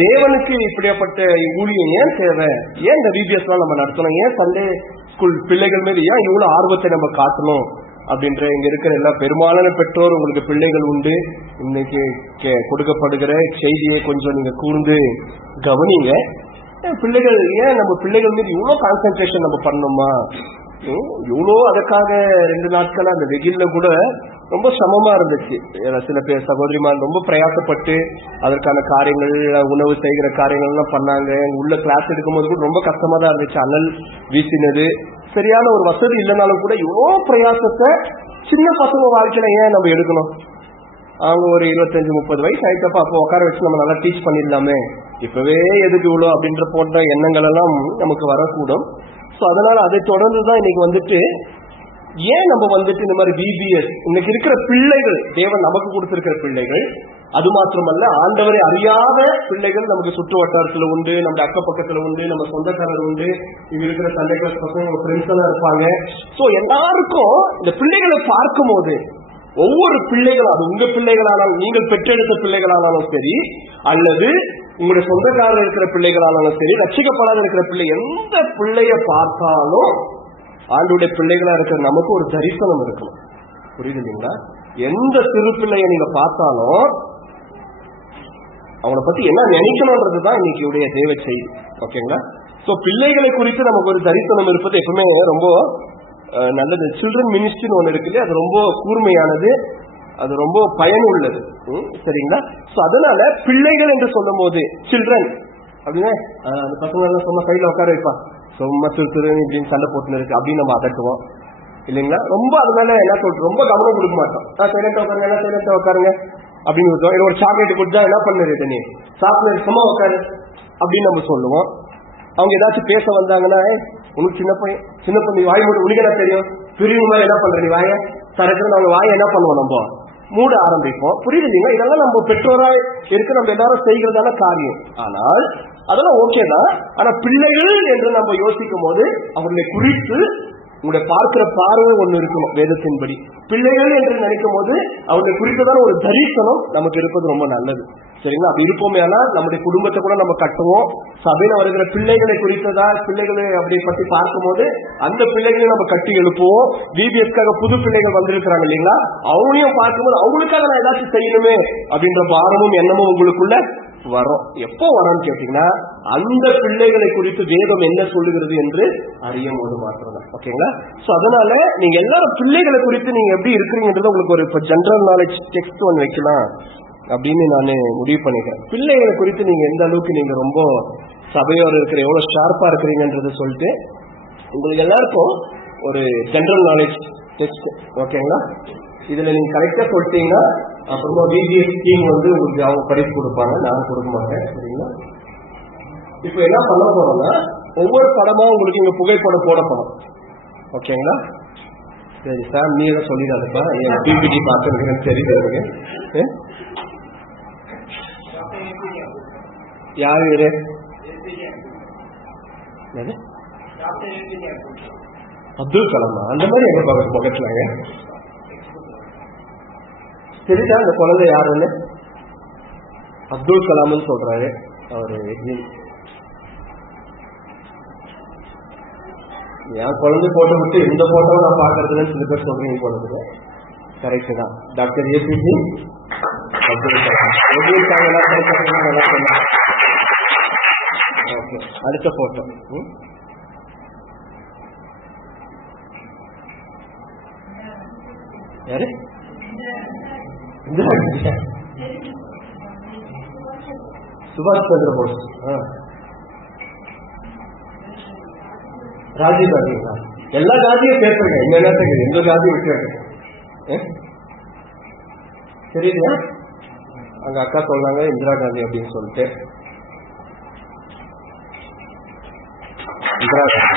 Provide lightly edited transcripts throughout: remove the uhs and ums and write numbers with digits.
தேவனுக்கு இப்படியாப்பட்ட ஊழியம் ஏன் தேவை? ஏன் இந்த விபிஎஸ் எல்லாம் நம்ம நடத்தணும்? ஏன் சண்டே ஸ்கூல் பிள்ளைகள் மீது ஏன் இவ்வளவு ஆர்வத்தை நம்ம காட்டணும் அப்படின்ற இங்க இருக்கிற எல்லா பெரும்பாலான பெற்றோர் உங்களுக்கு பிள்ளைகள் உண்டு. இன்னைக்கு கொடுக்கப்படுகிற செய்தியை கொஞ்சம் நீங்க கூர்ந்து கவனிங்க. பிள்ளைகள் ஏன் நம்ம பிள்ளைகள் மீது இவ்வளவு கான்சென்ட்ரேஷன் நம்ம பண்ணணுமா? இவ்வளோ அதுக்காக 2 நாட்கள் அந்த வெயில்ல கூட ரொம்ப சிரமமா இருந்துச்சு. சில பேர் சகோதரிமார் ரொம்ப பிரயாசப்பட்டு அதற்கான காரியங்கள், உணவு செய்கிற காரியங்கள் எல்லாம் பண்ணாங்க. உள்ள கிளாஸ் எடுக்கும் போது கூட ரொம்ப கஷ்டமா தான் இருந்துச்சு. அனல் வீசினது, சரியான ஒரு வசதி இல்லைனாலும் கூட இவ்வளோ பிரயாசத்தை சின்ன பசங்க வாழ்க்கையில ஏன் நம்ம எடுக்கணும்? அவங்க ஒரு 25-30 வயசு ஆயிட்டப்ப அப்போ உட்கார வச்சு நம்ம நல்லா டீச் பண்ணிடலாமே, இப்பவே எதுக்கு இவ்வளோ அப்படின்ற போன்ற எண்ணங்கள் எல்லாம் நமக்கு வரக்கூடும். ஸோ அதனால அதை தொடர்ந்துதான் இன்னைக்கு வந்துட்டு ஏன் நம்ம வந்துட்டு இந்த மாதிரி விபிஎஸ் இன்னைக்கு இருக்கிற பிள்ளைகள், தேவன் நமக்கு கொடுத்திருக்கிற பிள்ளைகள், அது மாத்திரமல்ல ஆண்டவரை அறியாத பிள்ளைகள் நமக்கு சுற்று வட்டாரத்துல உண்டு, நம்ம அக்க பக்கத்துல உண்டு, நம்ம சொந்தக்காரர் உண்டு, இங்க இருக்கிற சண்டே கிளாஸ் பசங்க ஃப்ரெண்ட்ஸ் எல்லாம் இருப்பாங்க. ஸோ எல்லாருக்கும் இந்த பிள்ளைகளை பார்க்கும் போது ஒவ்வொரு பிள்ளைகளும், அது உங்க பிள்ளைகளானாலும், நீங்கள் பெற்றெடுத்த பிள்ளைகளானாலும் சரி, அல்லது உங்களுடைய சொந்தக்காரர் இருக்கிற பிள்ளைகளானாலும் சரி, ரட்சிக்கப்படாத இருக்கிற பிள்ளை, எந்த பிள்ளைய பார்த்தாலும் ஆண்டுடைய பிள்ளைகளா இருக்கிற நமக்கு ஒரு தரிசனம் இருக்கணும். புரியுது இல்லைங்களா? எந்த சிறு பிள்ளைய நீங்க பார்த்தாலும் அவனை பத்தி என்ன நினைக்கணும்ன்றதுதான் இன்னைக்கு உடைய தேவ செய்தி. ஓகேங்களா? சோ பிள்ளைகளை குறித்து நமக்கு ஒரு தரிசனம் இருப்பது எப்பவுமே ரொம்ப நல்லது. சில்ட்ரன் மினிஸ்ட்ரின்னு ஒண்ணு இருக்கு இல்லையா, அது ரொம்ப கூர்மையானது, அது ரொம்ப பயனுள்ளது. சரிங்களா? சோ அதனால பிள்ளைகள் என்று சொல்லும் போது சில்ட்ரன் அப்படின்னா அந்த பசங்க எல்லாம் சும்மா கையில உட்கார வைப்பான், சும்மா திரு இப்படின்னு சண்டை போட்டுன்னு இருக்கு அப்படின்னு நம்ம அதட்டுவோம் இல்லைங்களா? ரொம்ப அது மேல என்ன சொல்றது, ரொம்ப கவனம் கொடுக்க மாட்டோம். சைலண்டா உட்காருங்க, எல்லாம் சைலண்டா உட்காருங்க அப்படின்னு சொல்லுவோம். ஒரு சாக்லேட் கொடுத்தா என்ன பண்ணுறது, நீ சாப்பிட்டு சும்மா உட்காரு அப்படின்னு நம்ம சொல்லுவோம். அவங்க ஏதாச்சும் பேச வந்தாங்கன்னா, உனக்கு சின்ன பொண்ணு வாய் மூடு, உனக்கு என்ன தெரியும், பிரிவு மாதிரி என்ன பண்ற நீ வாய தரக்குன்னு அவங்க வாயை என்ன பண்ணுவோம், நம்ம மூட ஆரம்பிப்போம். புரியுது இல்லைங்களா? இதெல்லாம் நம்ம பெற்றோரா இருக்கு, நம்ம எல்லாரும் செய்கிறதான காரியம். ஆனால் அதெல்லாம் ஓகே தான். ஆனா பிள்ளைகள் என்று நம்ம யோசிக்கும் போது அவர்களை குறித்து உங்களுடைய பார்க்கிற பார்வை ஒண்ணு இருக்கணும். வேதத்தின்படி பிள்ளைகள் என்று நினைக்கும் போது அவர்களை குறித்ததான ஒரு தரிசனம் நமக்கு இருப்பது ரொம்ப நல்லது. சரிங்களா? அப்படி இருப்போமே. ஆனால் நம்முடைய குடும்பத்தை கூட நம்ம கட்டுவோம். சபையில வருகிற பிள்ளைகளை குறித்ததா பிள்ளைகளை அப்படி பற்றி பார்க்கும் போது அந்த பிள்ளைகளை நம்ம கட்டி எழுப்புவோம். விபிஎஸ்க்காக புது பிள்ளைகள் வந்திருக்கிறாங்க இல்லைங்களா, அவங்களையும் பார்க்கும்போது அவங்களுக்காக நான் ஏதாச்சும் செய்யணுமே அப்படின்ற பாரமும் எண்ணமும் உங்களுக்குள்ள வரும். எப்போ வரும்னு கேட்டீங்கன்னா, அந்த பிள்ளைகளை குறித்து வேதம் என்ன சொல்லுகிறது என்று அறியும் போது மாத்திரம். ஓகேங்களா? சோ அதனால நீங்க எல்லாரும் பிள்ளைகளை குறித்து நீங்க எப்படி இருக்கிறீங்கன்றது உங்களுக்கு ஒரு ஜெனரல் நாலேஜ் டெக்ஸ்ட் ஒன்று வைக்கலாம் அப்படின்னு நான் முடிவு பண்ணிக்கிறேன். பிள்ளைகளை குறித்து நீங்க எந்த அளவுக்கு நீங்க ரொம்ப சபையோடு இருக்கிற எவ்வளவு ஷார்ப்பா இருக்கிறீங்கன்றத சொல்லிட்டு உங்களுக்கு எல்லாருக்கும் ஒரு ஜெனரல் நாலேஜ் டெக்ஸ்ட். ஓகேங்களா? இதுல நீங்க கரெக்டா சொல்லிட்டீங்கன்னா அப்புறமா விபிஎஸ் டீம் வந்து உங்களுக்கு அவங்க பரிசு கொடுப்பாங்க, நான் கொடுக்க மாட்டேன். சரிங்களா? இப்ப என்ன பண்ண போறோம்னா, ஒவ்வொரு படமா உங்களுக்கு இங்க புகைப்படம் போடப்படும். ஓகேங்களா? சரி சார், நீ தான் சொல்லிடாதுப்பா, என் பிபிடி பார்த்துருக்கேன்னு தெரியுது. யாரு இரு அப்துல் கலாமா? அந்த மாதிரி எங்க பக்கத்துலாங்க சரிதா. அந்த குழந்தை யாருன்னு அப்துல் கலாம்னு சொல்றாரு அவரு. என் குழந்தை போட்டோ விட்டு இந்த போட்டோவை நான் பாக்குறதுன்னு சில பேர் சொல்றீங்க குழந்தை. கரெக்ட் தான். டாக்டர் ஏபிஜே அப்துல் கலாம் எப்படி இருக்காங்க? நல்லா சொன்னாங்க. ஓகே, அடுத்த போட்டோ யாரு? சுபாஷ் சந்திர போஸ், ராஜீவ் காந்தி. எல்லா ஜாதியும் பேசுறேங்க, இந்த நேரத்துக்கு எந்த ஜாதியும் விட்டுறாங்க. சரியா? அங்க அக்கா சொல்றாங்க இந்திரா காந்தி அப்படின்னு சொல்லிட்டு. இந்திரா காந்தி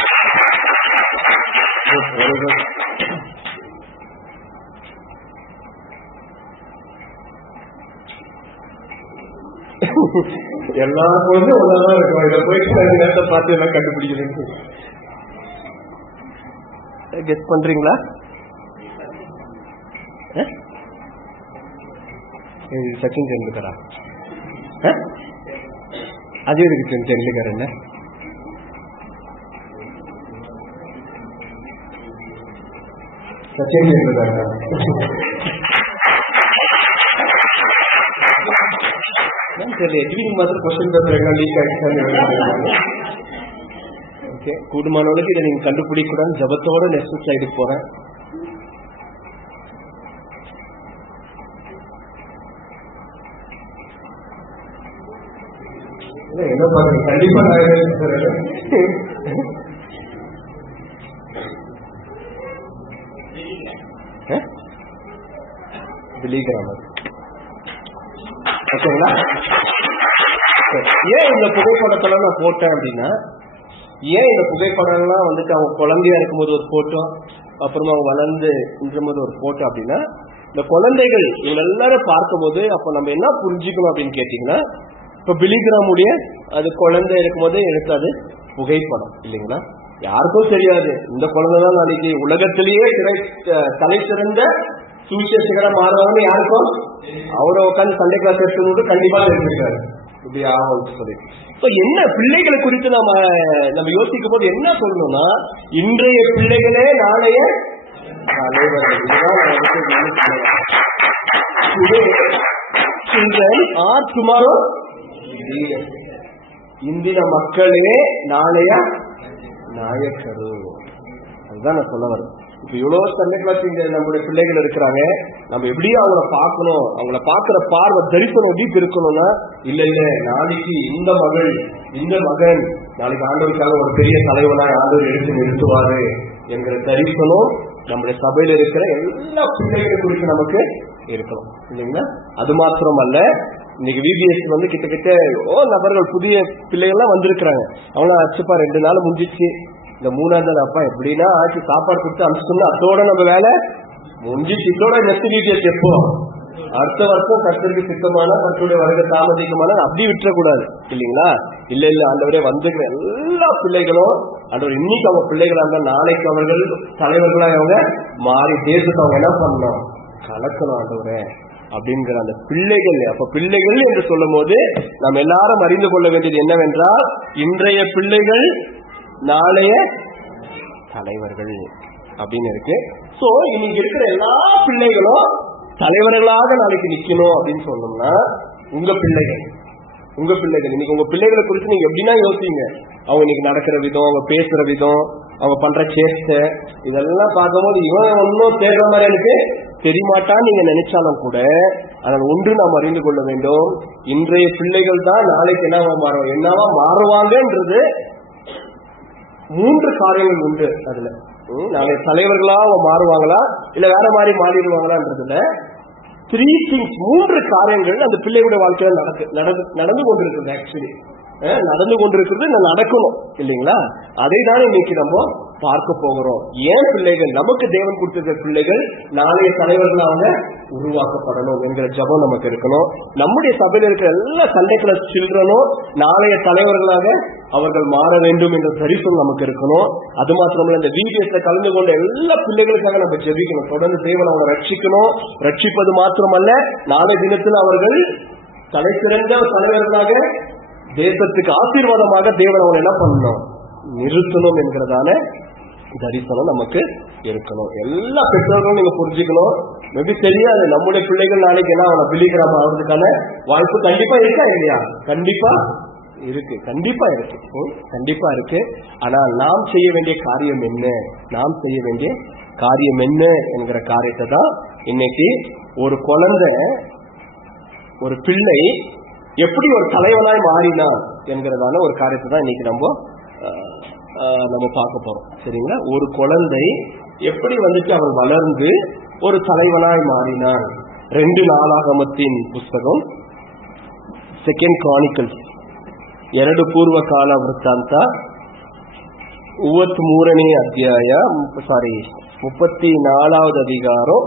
எல்லா குழந்தையும் ஒன்னாதான் இருக்கும். இதை போயிட்டு நேரத்தை பார்த்து எல்லாம் கண்டுபிடிக்கிறேன். கெஸ் பண்றீங்களா? சச்சின் டெண்டுல்கரா? அது இருக்கு தெரியலுக்கார என்ன தெரியல. எட்வினிங் மாத்திரம் கொஸ்டின் பேப்பர் லீக் ஆயிடுச்சு. ஓகே, கூடுமானவர்களுக்கு இதை நீங்க கண்டுபிடிக்க கூடாது. ஜபத்தோட நெக்ஸ்ட் ஸ்லைடுக்கு போறேன். என்ன பாருங்க, கண்டிப்பா ஓகேங்களா. ஏன் இந்த புகைப்படத்தெல்லாம் நான் போட்டேன் அப்படின்னா, ஏன் இந்த புகைப்படம்லாம் வந்துட்டு அவங்க குழந்தையா இருக்கும்போது ஒரு போட்டோ, அப்புறமா அவங்க வளர்ந்து இருக்கும்போது ஒரு போட்டோ அப்படின்னா, இந்த குழந்தைகள் இவங்க எல்லாரும் பார்க்கும்போது அப்ப நம்ம என்ன புரிஞ்சுக்கணும் அப்படின்னு கேட்டீங்கன்னா, இப்ப பிலிகிராமுடைய அது குழந்தை இருக்கும்போது எடுத்தாது புகைப்படம் இல்லைங்களா. யாருக்கும் தெரியாது இந்த குழந்தைதான் நாளைக்கு உலகத்திலேயே தலை சிறந்த சுவிசேஷகரா மாறுவாங்க. யாருக்கும் அவரை உட்காந்து சண்டே கிளாஸ் எடுத்து கண்டிப்பா தெரிஞ்சிருக்காரு இப்படி ஆகும் சொல்லி. என்ன பிள்ளைகளை குறித்து நம்ம யோசிக்கும் போது என்ன சொல்லணும்னா, இன்றைய பிள்ளைகளே நாளைய டுமாரோ, இந்தின மக்களே நாளைய நாயக்கரு. அதுதான் நான் சொல்ல வரேன். இப்ப இவ்வளவு சண்டை கிளாஸ் இங்க நம்முடைய பிள்ளைகள் இருக்கிறாங்க. நம்ம எப்படியும் அவங்கள பார்க்கணும், அவங்கள பாக்குற பார்வை தரிசனம் எப்படி இருக்கணும்னா, இல்ல இல்ல நாளைக்கு இந்த மகள் இந்த மகன் நாளைக்கு ஆண்டவருக்காக ஒரு பெரிய தலைவனாய் ஆண்டவர் எடுத்து நிறுத்துவாரு என்கிற தரிசனம் நம்முடைய சபையில இருக்கிற எல்லா பிள்ளைகளை குறித்து நமக்கு இருக்கணும் இல்லைங்களா. அது மாத்திரம் அல்ல, இன்னைக்கு விபிஎஸ் வந்து கிட்டத்தட்ட நபர்கள் புதிய பிள்ளைகள்லாம் வந்திருக்கிறாங்க. அவங்க அச்சுப்பா 2 நாள் முடிஞ்சிச்சு, இந்த 3ஆம் நாள் அப்பா எப்படின்னா ஆச்சு சாப்பாடு கொடுத்து அனுப்பிச்சோம்னா அதோட நம்ம வேலை முடிஞ்சிச்சு. இதோட நெக்ஸ்ட் விபிஎஸ் எப்போ, அடுத்த வருஷம் கர்த்தருக்கு சித்தமான கர்த்தருடைய வருகை தாமதிக்குமான அப்படி விட்டுறக்கூடாது இல்லைங்களா. இல்ல இல்ல ஆண்டவரே வந்துக்கிற எல்லா பிள்ளைகளும் ஆண்டவர் இன்னைக்கு அவங்க பிள்ளைகளா இருந்தா நாளைக்கு அவர்கள் தலைவர்களா அவங்க மாறி தேசத்தை அவங்க என்ன பண்ணணும், கலக்கணும் ஆண்டவரே அப்படிங்கிற அந்த பிள்ளைகள். அப்ப பிள்ளைகள் என்று சொல்லும் போது நாம் எல்லாரும் அறிந்து கொள்ள வேண்டியது என்னவென்றால், இன்றைய பிள்ளைகள் நாளைய தலைவர்கள் அப்படின்னு இருக்கு. சோ இன்னைக்கு இருக்கிற எல்லா பிள்ளைகளும் தலைவர்களாக நாளைக்கு நிக்கணும் அப்படின்னு சொன்னோம்னா, உங்க பிள்ளைகள் இன்னைக்கு உங்க பிள்ளைகளை குறித்து நீங்க எப்படின்னா யோசிங்க. அவங்க இன்னைக்கு நடக்கிற விதம், அவங்க பேசுற விதம், அவங்க பண்ற சேஷ்டை, இதெல்லாம் பார்க்கும்போது இவன் ஒன்னும் தேடுற மாதிரி எனக்கு தெரியமாட்டான்னு நீங்க நினைச்சாலும் கூட, ஆனால் ஒன்று நாம் அறிந்து கொள்ள வேண்டும், இன்றைய பிள்ளைகள் தான் நாளைக்கு என்னவா மாறுவாங்கன்றது 3 காரியங்கள் உண்டு. அதுல நாளைய தலைவர்களா அவங்க மாறுவாங்களா இல்ல வேற மாதிரி மாறிடுவாங்களான்றதுல 3 things 3 காரியங்கள் அந்த பிள்ளைகளுடைய வாழ்க்கையில நடந்து கொண்டிருக்குது. ஆக்சுவலி நடந்து கொண்டிருக்கிறது நடக்கணும் இல்லைங்களா. அதை தான் இன்னைக்கு நம்ம பார்க்க போகிறோம். ஏன் பிள்ளைகள் நமக்கு தேவன் கொடுத்திருக்கிற பிள்ளைகள் நாளைய தலைவர்கள் அவங்க உருவாக்கப்படணும் என்கிற ஜபம் நமக்கு இருக்கணும். நம்முடைய சபையில் இருக்கிற எல்லா சண்டே கிளாஸ் சில்ட்ரனும் நாளைய தலைவர்களாக அவர்கள் மாற வேண்டும் என்ற தரிசனம் நமக்கு இருக்கணும். அது மாத்திரமல்ல, இந்த வீடியோஸ்ல கலந்து கொண்ட எல்லா பிள்ளைகளுக்காக நம்ம ஜெபிக்கணும். தொடர்ந்து தேவன் அவங்களை ரட்சிக்கணும். ரட்சிப்பது மாத்திரமல்ல, நாளை தினத்தில் அவர்கள் தலை சிறந்த தலைவர்களாக தேசத்துக்கு ஆசீர்வாதமாக தேவன் அவனை என்ன பண்ணணும், நிறுத்தணும் என்கிறதான தரிசனம் நமக்கு இருக்கணும். எல்லா பெற்றோர்களும் நீங்க புரிஞ்சுக்கணும். மேபி தெரியாது நம்முடைய பிள்ளைகள் நாளைக்கு என்ன அவனை பிலிகிராம் ஆகிறதுக்கான வாய்ப்பு கண்டிப்பா இருக்கா இல்லையா? கண்டிப்பா இருக்கு, கண்டிப்பா இருக்கு, கண்டிப்பா இருக்கு. ஆனால் நாம் செய்ய வேண்டிய காரியம் என்ன, நாம் செய்ய வேண்டிய காரியம் என்ன என்கிற காரியத்தை தான் இன்னைக்கு ஒரு குழந்தை, ஒரு பிள்ளை எப்படி ஒரு தலைவனாய் மாறினான் என்கிறதான ஒரு காரியத்தை தான் இன்னைக்கு நம்ம பார்க்க போறோம். சரிங்களா? ஒரு குழந்தை எப்படி வந்துட்டு அவன் வளர்ந்து ஒரு தலைவனாய் மாறினான். 2 நாளாகமத்தின் புஸ்தகம் 2 Chronicles 2 ಪೂರ್ವ ಕಾಲ ವೃತ್ತಾಂತ 33ನೇ ಅಧ್ಯಾಯ 34வது அதிகாரம்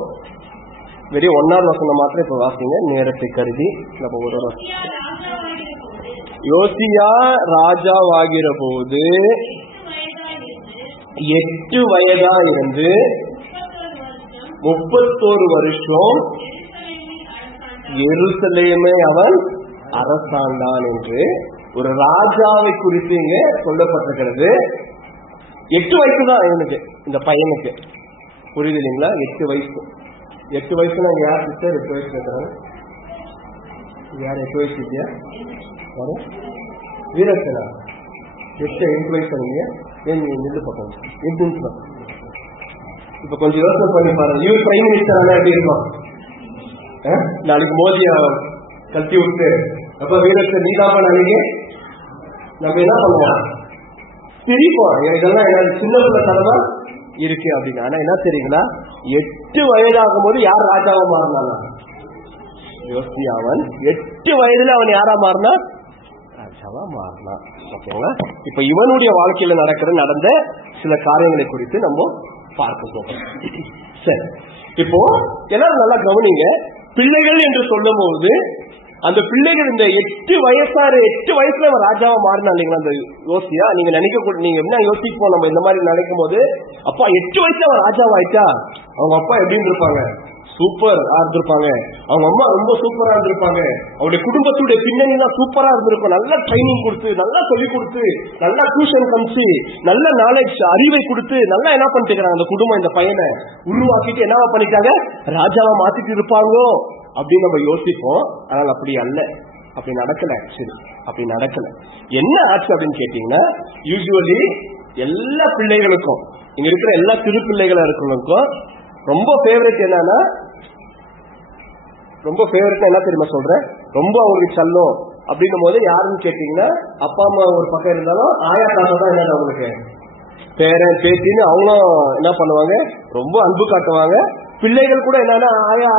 வெறும் 1வது வசனம் மாத்திரம் இப்ப வாசிங்க, நேரத்தை கருதி. நம்ம ஒரு யோசியா ராஜாவாகிற போது 8 வயதா இருந்து 31 வருஷம் எருசலேமை அவன் அரசாண்டான் என்று ஒரு ராஜாவை குறித்து இங்க சொல்லப்பட்டிருக்கிறது. 8 வயசு தான் இவனுக்கு, இந்த பையனுக்கு. புரியுது இல்லைங்களா? 8 வயசு. 8 வயசுனா யார் சிஸ்டர் 8 வயசு கேட்கறாங்க? யார் 8 வயசு இல்லையா? வீரசேனா 8 வயசு இல்லையா? ஏன் நின்று பக்கம் 8 நிமிஷம். இப்ப கொஞ்சம் யோசனை பண்ணி பாருங்க. இவர் பிரைம் மினிஸ்டர் எப்படி இருக்கும்? நாளைக்கு மோதிய கத்தி விட்டு அப்ப வீரசேன நீதாப்பா நாளைக்கு நம்ம என்ன பண்ணுவோம்? சிரிப்போம். இதெல்லாம் என்ன சின்ன பிள்ளை தரமா இருக்கு அப்படின்னு. ஆனா என்ன தெரியுங்களா, 8 வயதாகும் போது யார் ராஜாவா மாறினானா? யோசியா. அவன் 8 வயதுல அவன் யாரா மாறினா? ராஜாவா மாறினா. ஓகேங்களா? இப்ப இவனுடைய வாழ்க்கையில நடந்த சில காரியங்களை குறித்து நம்ம பார்க்க போகிறோம். சரி, இப்போ எல்லாரும் நல்லா கவனிங்க. பிள்ளைகள் என்று சொல்லும் போது அந்த பிள்ளைகள் இந்த 8 வயசுல அவன் ராஜாவா மாறினா இல்லைங்களா அந்த யோசியா. நீங்க நீங்க என்ன யோசிப்போம் நம்ம இந்த மாதிரி நினைக்கும் போது, அப்பா 8 வயசுல அவன் ராஜாவா ஆயிட்டா அவங்க அப்பா எப்படின்னு இருப்பாங்க? சூப்பர் இருந்திருப்பாங்க. அவங்க அம்மா ரொம்ப சூப்பரா இருந்திருப்பாங்க. அவருடைய குடும்பத்துடைய பின்னணி தான் சூப்பரா இருந்திருக்கும். நல்லா ட்ரைனிங் கொடுத்து, நல்லா சொல்லிக் கொடுத்து, நல்லா டியூஷன் கமிச்சு, நல்ல நாலேஜ் அறிவை கொடுத்து நல்லா என்ன பண்ணிட்டு அந்த குடும்பம் இந்த பையனை உருவாக்கிட்டு என்னவா பண்ணிட்டாங்க? ராஜாவா மாத்திட்டு இருப்பாங்களோ அப்படின்னு நம்ம யோசிப்போம். ஆனால் அப்படி அல்ல, அப்படி நடக்கல. ஆக்சுவலி அப்படி நடக்கல. என்ன ஆச்சு அப்படின்னு கேட்டீங்கன்னா, யூசுவலி எல்லா பிள்ளைகளுக்கும், இங்க இருக்கிற எல்லா சிறு பிள்ளைகளா இருக்கிறவங்களுக்கும் ரொம்ப ஃபேவரட் என்னன்னா, ரொம்ப ஃபேவரட் என்ன தெரியுமா சொல்றேன்? ரொம்ப அவங்களுக்கு செல்லும் அப்படின்னும் போது யாருன்னு கேட்டீங்கன்னா, அப்பா அம்மா ஒரு பக்கம் இருந்தாலும் ஆயா தாத்தா தான் என்ன அவங்களுக்கு பேரன் பேத்தின்னு அவங்களும் என்ன பண்ணுவாங்க? ரொம்ப அன்பு காட்டுவாங்க. பிள்ளைகள் கூட என்னன்னா ஆயா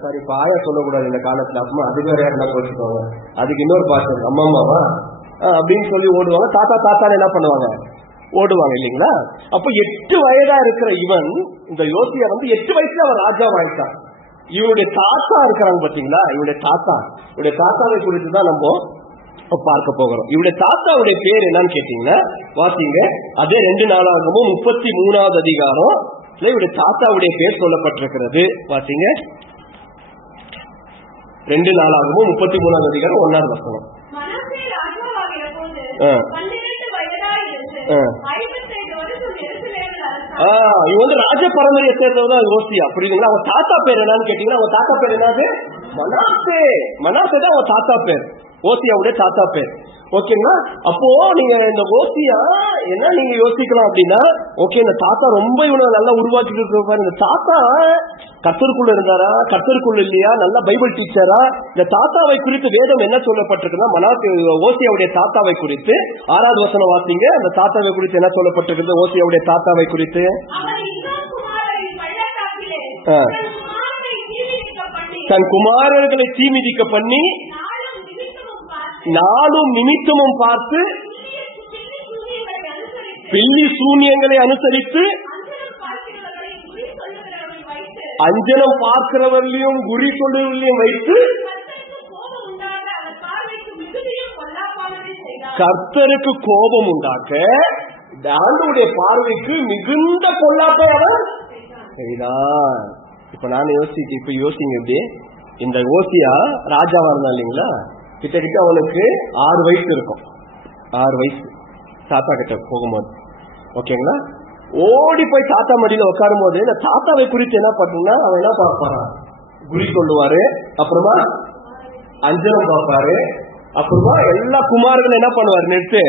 சாரி இப்ப ஆயா சொல்லக்கூடாது இந்த காலத்துல. அம்மா அது வேற யாருன்னா போச்சுக்கோங்க, அதுக்கு இன்னொரு பாட்டு அம்மா அம்மாவா அப்படின்னு சொல்லி ஓடுவாங்க. தாத்தான்னு என்ன பண்ணுவாங்க? ஓடுவாங்க இல்லைங்களா? அப்ப 8 வயதா இருக்கிற இவன், இந்த யோசியா 8 வயசுல அவன் ராஜா வாழ்த்தான். இவனுடைய தாத்தா இருக்கிறாங்க பாத்தீங்களா? இவனுடைய தாத்தாவை குறித்து தான் நம்ம பார்க்க போகிறோம். இவருடைய தாத்தாவுடைய பேர் என்னன்னு கேட்டீங்கன்னா, வாசிங்க அதே 2 நாளாகமும் 33வது அதிகாரம் இவருடைய தாத்தாவுடைய பேர் சொல்லப்பட்டிருக்கிறது. வாசிங்க 2 நாளாகமும் 33வது அதிகாரம் 1வது வசனம். இவன் ராஜ பரம்பரையை சேர்ந்தவன் யோசியா. புரியுதுங்களா? அவன் தாத்தா பேர் என்னன்னு கேட்டீங்கன்னா, அவன் தாத்தா பேர் என்னது? மனாசே தான் அவன் தாத்தா பேர். ஓசியாவுடைய தாத்தா பேர். ஓகேங்களா? அப்போ நீங்க இந்த ஓசியா என்ன நீங்க யோசிக்கலாம் அப்படின்னா, ஓகே இந்த தாத்தா ரொம்ப இவனை நல்லா உருவாக்கிட்டு இருப்பாரு. இந்த தாத்தா கர்த்தருக்குள்ள இருந்தாரா, கர்த்தருக்குள்ள இல்லையா, நல்ல பைபிள் டீச்சரா? இந்த தாத்தாவை குறித்து வேதம் என்ன சொல்லப்பட்டிருக்குன்னா, ஓசியாவுடைய தாத்தாவை குறித்து 6வது வசனம் வாசிங்க. அந்த தாத்தாவை குறித்து என்ன சொல்லப்பட்டிருக்கிறது? ஓசியாவுடைய தாத்தாவை குறித்து, தன் குமாரர்களை தீமிதிக்க பண்ணி நாளும் நிமித்தமும் பார்த்து பில்லி சூன்யங்களை அனுசரித்து அஞ்சனம் பார்க்கிறவர்களையும் குறி சொல்லுவர்களையும் வைத்து கர்த்தருக்கு கோபம் உண்டாக்க ஆண்டவருடைய பார்வைக்கு மிகுந்த பொல்லாப்பை அவர் செய்தார். இப்ப நான் யோசிங்க எப்படி இந்த ஓசியா ராஜாவா இருந்தா இல்லைங்களா? கிட்ட அவனுக்கு 6 வயசு இருக்கும். 6 வயசு தாத்தா கிட்ட போகும்போது, ஓகேங்களா, ஓடி போய் தாத்தா மடியில உட்காரும் போது இந்த தாத்தாவை குறித்து என்ன பண்ணா அவன் என்ன பார்ப்பான்? குறி சொல்லுவாரு, அப்புறமா அஞ்சனம் பார்ப்பாரு, அப்புறமா எல்லா குமார்களும் என்ன பண்ணுவாரு? நெருப்பு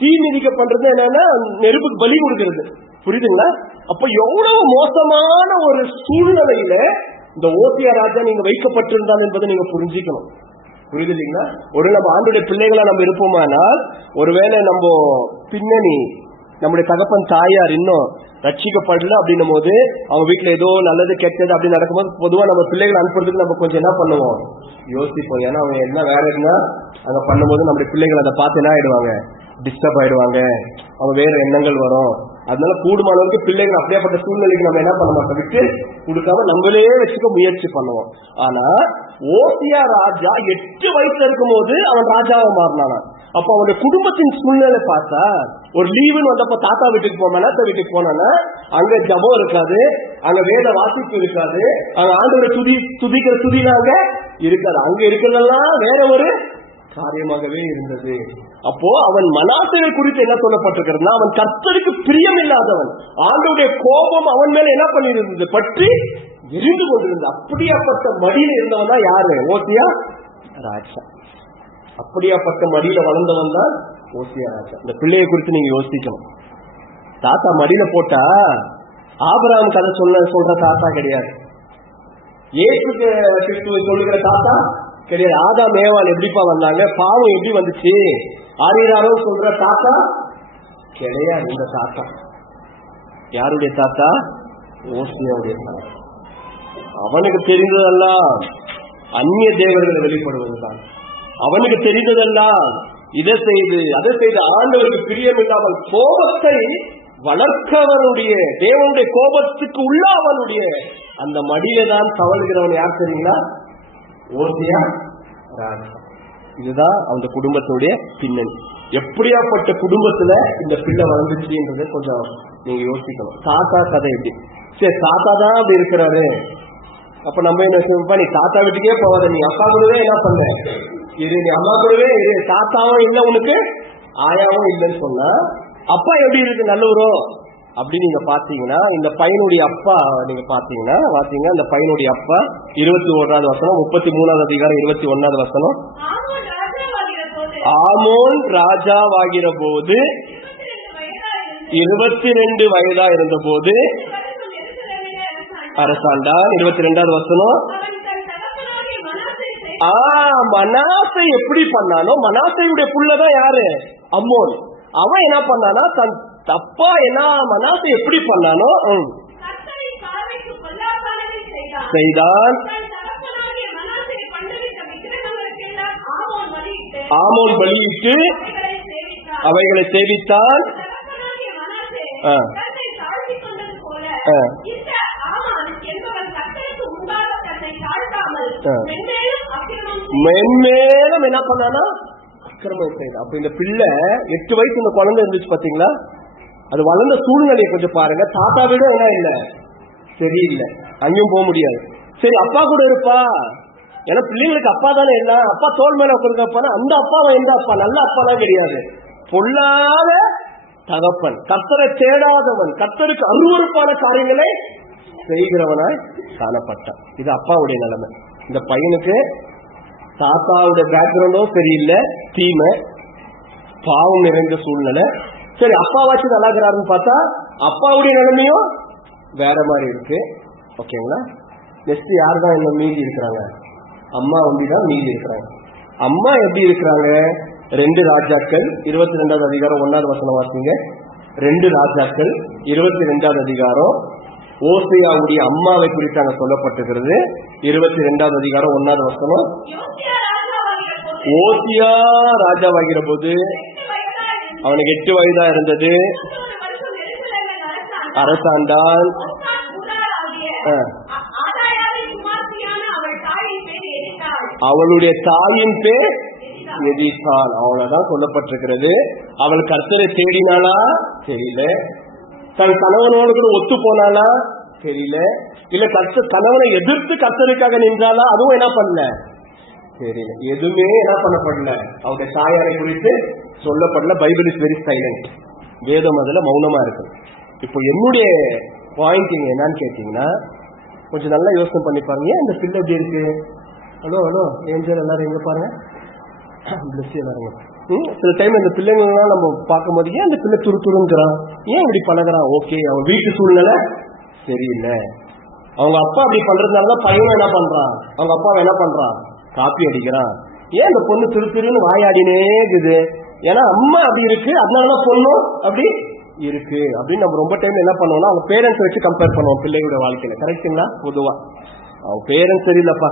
தீ மிதிக்க பண்றது என்னன்னா நெருப்புக்கு பலி கொடுக்கிறது. புரியுதுங்களா? அப்ப எவ்வளவு மோசமான ஒரு சூழ்நிலையில இந்த ஓசியா ராஜா நீங்க வைக்கப்பட்டிருந்தால் என்பதை நீங்க புரிஞ்சுக்கணும். புரியுது இல்லைங்களா? ஒரு நம்ம ஆண்டுடைய பிள்ளைகளா நம்ம இருப்போமானால், ஒருவேளை நம்ம பின்னணி நம்முடைய தகப்பன் தாயார் இன்னும் ரட்சிக்கப்படல அப்படின்னும் போது, அவங்க வீட்டுல ஏதோ நல்லது கெட்டது அப்படி நடக்கும்போது பொதுவா நம்ம பிள்ளைகளை அனுப்புறதுக்கு நம்ம கொஞ்சம் என்ன பண்ணுவோம்? யோசிப்போம். ஏன்னா அவங்க என்ன வேற இருந்தா அங்க பண்ணும்போது நம்முடைய பிள்ளைகள் அதை பார்த்து என்ன ஆயிடுவாங்க? டிஸ்டர்ப் ஆயிடுவாங்க. அவங்க வேற எண்ணங்கள் வரும். அதனால கூடுமானவருக்கு பிள்ளைகள் அப்படியேப்பட்ட சூழ்நிலைக்கு நம்ம என்ன பண்ண மாட்டோம்? விட்டு கொடுக்காம நம்மளே வச்சுக்க முயற்சி பண்ணுவோம். ஆனா ஓசியா ராஜா 8 வயசுல இருக்கும் போது அவன் ராஜாவை மாறினானா. அப்ப அவனுடைய குடும்பத்தின் சூழ்நிலை பார்த்தா, ஒரு லீவுன்னு வந்தப்ப தாத்தா வீட்டுக்கு மனாத்த வீட்டுக்கு போனா அங்க ஜபம் இருக்காது, அங்க வேத வாசிப்பு இருக்காது, அங்க ஆண்டவரை துதிக்கிற துதினாங்க இருக்காது. அங்க இருக்கிறதெல்லாம் வேற ஒரு காரியமாகவே இருந்தது. அப்போ அவன் மனாசையை குறித்து என்ன சொல்லப்பட்டிருக்கிறதுனா, அவன் கர்த்தருக்கு பிரியம் இல்லாதவன். ஆண்டவருடைய கோபம் அவன் மேல என்ன பண்ணிருந்தது, பற்றி எரிந்து கொண்டிருந்தது. அப்படியாப்பட்ட மடியில இருந்தவன் தான் யாரு, ஓசியா ராஜா. அப்படியாப்பட்ட மடியில வளர்ந்தவன் தான் ஓசியா ராஜா. இந்த பிள்ளையை குறித்து நீங்க யோசிக்கணும். தாத்தா மடியில போட்டா ஆபிரகாம் கதை சொல்ற தாத்தா கிடையாது, இயேசு கிறிஸ்துவை சொல்லுகிற தாத்தா கிடையாது. ஆதாம் ஏவாள் எப்படிப்பா வந்தாங்க, பாவம் எப்படி வந்துச்சு, ஆரியராரோ சொல்ற தாத்தா கிடையாது. இந்த தாத்தா யாருடைய தாத்தா, ஓசியாவுடைய தாத்தா. அவனுக்கு தெரிந்ததெல்லாம் அந்நிய தேவர்கள் வெளிப்படுவதுதான். அவனுக்கு தெரிந்ததெல்லாம் இதை செய்து அதை செய்து ஆண்டவருக்கு பிரியம் இல்லாமல் கோபத்தை வளர்க்கவனுடைய தேவனுடைய கோபத்துக்கு உள்ள அவனுடைய அந்த மடியில தான் தவழ்கிறவன் யார் தெரியுங்களா, ஓசியா ராஜா. இதுதான் அந்த குடும்பத்துடைய பின்னணி. எப்படியாப்பட்ட குடும்பத்துல இந்த பிள்ளை வளர்ந்துச்சுன்றத கொஞ்சம் நீங்க யோசிக்கணும். தாத்தா கதை எப்படி, சரி தாத்தா தான் அப்படி இருக்கிறாரு, அப்ப நம்ம என்ன செய்வோம், நீ தாத்தா வீட்டுக்கே போவாத, நீ அப்பா கூடவே என்ன பண்ண இரு, நீ அம்மா கூடவே இரு, தாத்தாவும் இல்லை உனக்கு ஆயாவும் இல்லைன்னு சொன்னா அப்பா எப்படி இருக்கு நல்லவரோ அப்படி நீங்க பாத்தீங்கன்னா, இந்த பையனுடைய அப்பா நீங்க பாத்தீங்கன்னா அந்த பையனுடைய அப்பா 21வது வசனம், 33வது அதிகாரம் 21வது வசனம். ஆமோன் ராஜாவாகிற போது 22 வயதா இருந்த போது அரசாண்டான். 22வது வசனம். மனாசை எப்படி பண்ணானோ, மனாசையுடைய புள்ளதான் யாரு, அம்மோன். அவன் என்ன பண்ணானா, தன் தப்பா என்ன மனாசை எப்படி பண்ணானோ செய்தான். ஆமோன் பலியிட்டு அவைகளை சேவித்தான். மென்மேலும் என்ன பண்ணானா, அக்கிரமம் செய்தான். அப்ப இந்த பிள்ளை 8 வயசு இந்த குழந்தை இருந்துச்சு பாத்தீங்களா, அது வளர்ந்த சூழ்நிலையை கொஞ்சம் பாருங்க. தாத்தா விட என்ன இல்ல சரியில்லை, அங்கேயும் போக முடியாது. சரி அப்பா கூட இருப்பா, ஏன்னா பிள்ளைங்களுக்கு அப்பா தானே இல்ல, அப்பா தோல் மேல உட்காந்துப்பானா அந்த அப்பாவை எந்த அப்பா, நல்ல அப்பாலாம் கிடையாது, பொல்லாத தகப்பன், கர்த்தரை தேடாதவன், கர்த்தருக்கு அருவருப்பான காரியங்களை செய்கிறவனாய் காணப்பட்டான். இது அப்பாவுடைய நிலைமை. இந்த பையனுக்கு தாத்தாவுடைய பேக்ரவுண்டும் சரியில்லை, தீமை பாவம் நிறைந்த சூழ்நிலை. சரி அப்பாவாச்சும் நல்லா இருக்கிறாருன்னு பார்த்தா அப்பாவுடைய நிலைமையும் வேற மாதிரி இருக்கு. ஓகேங்களா, நெக்ஸ்ட் யாரு தான் இன்னும் மீதி இருக்கிறாங்க, அம்மா ஒண்டிதான் மீதி இருக்கிறாங்க. அம்மா எப்படி இருக்கிறாங்க, 2 ராஜாக்கள் 22வது அதிகாரம் 1வது வசனம் வாசிங்க. 2 ராஜாக்கள் 22வது அதிகாரம் ஓசியாவுடைய அம்மாவை குறித்து அங்க சொல்லப்பட்டிருக்கிறது. 22வது அதிகாரம் 1வது வசனம். ஓசியா ராஜாவாகிற போது அவனுக்கு 8 வயதா இருந்தது, அரசாண்டான். அவளுடைய தாயின் பேர் எதிசாள், அவளதான் சொல்லப்பட்டிருக்கிறது. அவள் கர்த்தரை தேடினாளா தெரியல, தன் கணவனோடு கூட ஒத்து போனாலா தெரியல, இல்ல கணவனை எதிர்த்து கர்த்தருக்காக நின்றாலா அதுவும் என்ன பண்ணல தெரியல. எதுவுமே என்ன பண்ணப்படல, அவருடைய தாயாரை குறித்து சொல்லப்படல. பைபிள் இஸ் வெரி சைலண்ட், வேதம் அதுல மௌனமா இருக்கு. இப்போ என்னுடைய பாயிண்ட் என்னன்னு கேட்டீங்கன்னா, கொஞ்சம் நல்லா யோசனை பண்ணி பாருங்க. இந்த பிள்ளை எப்படி இருக்கு, ஹலோ ஹலோ ஏஞ்சல் எல்லாரும் எங்க பாருங்க, எல்லாருங்க. சில டைம் இந்த பிள்ளைங்கள்லாம் நம்ம பார்க்கும் போது ஏன் இந்த பிள்ளை துருத்துருங்கிறான், ஏன் இப்படி பழகிறான், ஓகே அவன் வீட்டு சூழ்நிலை சரியில்லை, அவங்க அப்பா அப்படி பண்றதுனாலதான் பையன் என்ன பண்றான், அவங்க அப்பாவை என்ன பண்றான், காப்பி அடிக்கிறான். ஏன் இந்த பொண்ணு துருத்துருன்னு வாயாடினே இருக்குது, ஏன்னா அம்மா அப்படி இருக்கு அதனாலதான் பொண்ணும் அப்படி இருக்கு அப்படின்னு நம்ம ரொம்ப டைம் என்ன பண்ணுவோம்னா அவங்க பேரண்ட்ஸ் வச்சு கம்பேர் பண்ணுவோம் பிள்ளைகளோட வாழ்க்கையில. கரெக்டுங்களா? பொதுவா அவங்க பேரண்ட்ஸ் சரியில்லப்பா,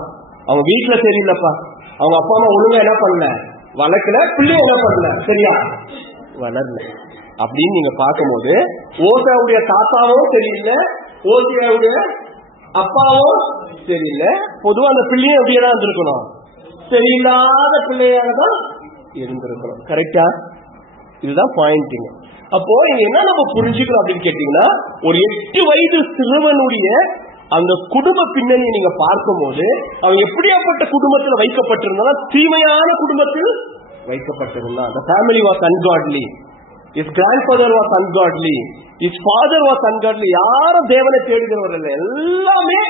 அவங்க வீட்டுல சரியில்லப்பா, அவங்க அப்பா அம்மா ஒழுங்கா என்ன பண்ணல வளர்க்கல, பிள்ளை என்ன பண்ணல சரியா வளரல அப்படின்னு நீங்க பார்க்கும்போது ஓசியாவுடைய தாத்தாவும் சரியில்லை, ஓசியாவுடைய அப்பாவும் சரியில்லை. பொதுவா அந்த பிள்ளையும் எப்படியேதான் இருந்திருக்கணும், சரியில்லாத பிள்ளையாக தான் இருந்திருக்கணும். கரெக்டா? இதுதான் பாயிண்டிங். அப்போ இங்க என்ன நம்ம புரிஞ்சுக்கணும் அப்படின்னு கேட்டீங்கன்னா, ஒரு 8 வயது சிறுவனுடைய அந்த குடும்ப பின்னணியை நீங்க பார்க்கும் போது அவன் எப்படியாப்பட்ட குடும்பத்தில் வைக்கப்பட்டிருந்தான்? தீமையான குடும்பத்தில் வைக்கப்பட்டிருந்தான். The family was ungodly. His grandfather was ungodly. His father was ungodly. யாரும் தேவனை தேடுகிறவர் இல்லை, எல்லாமே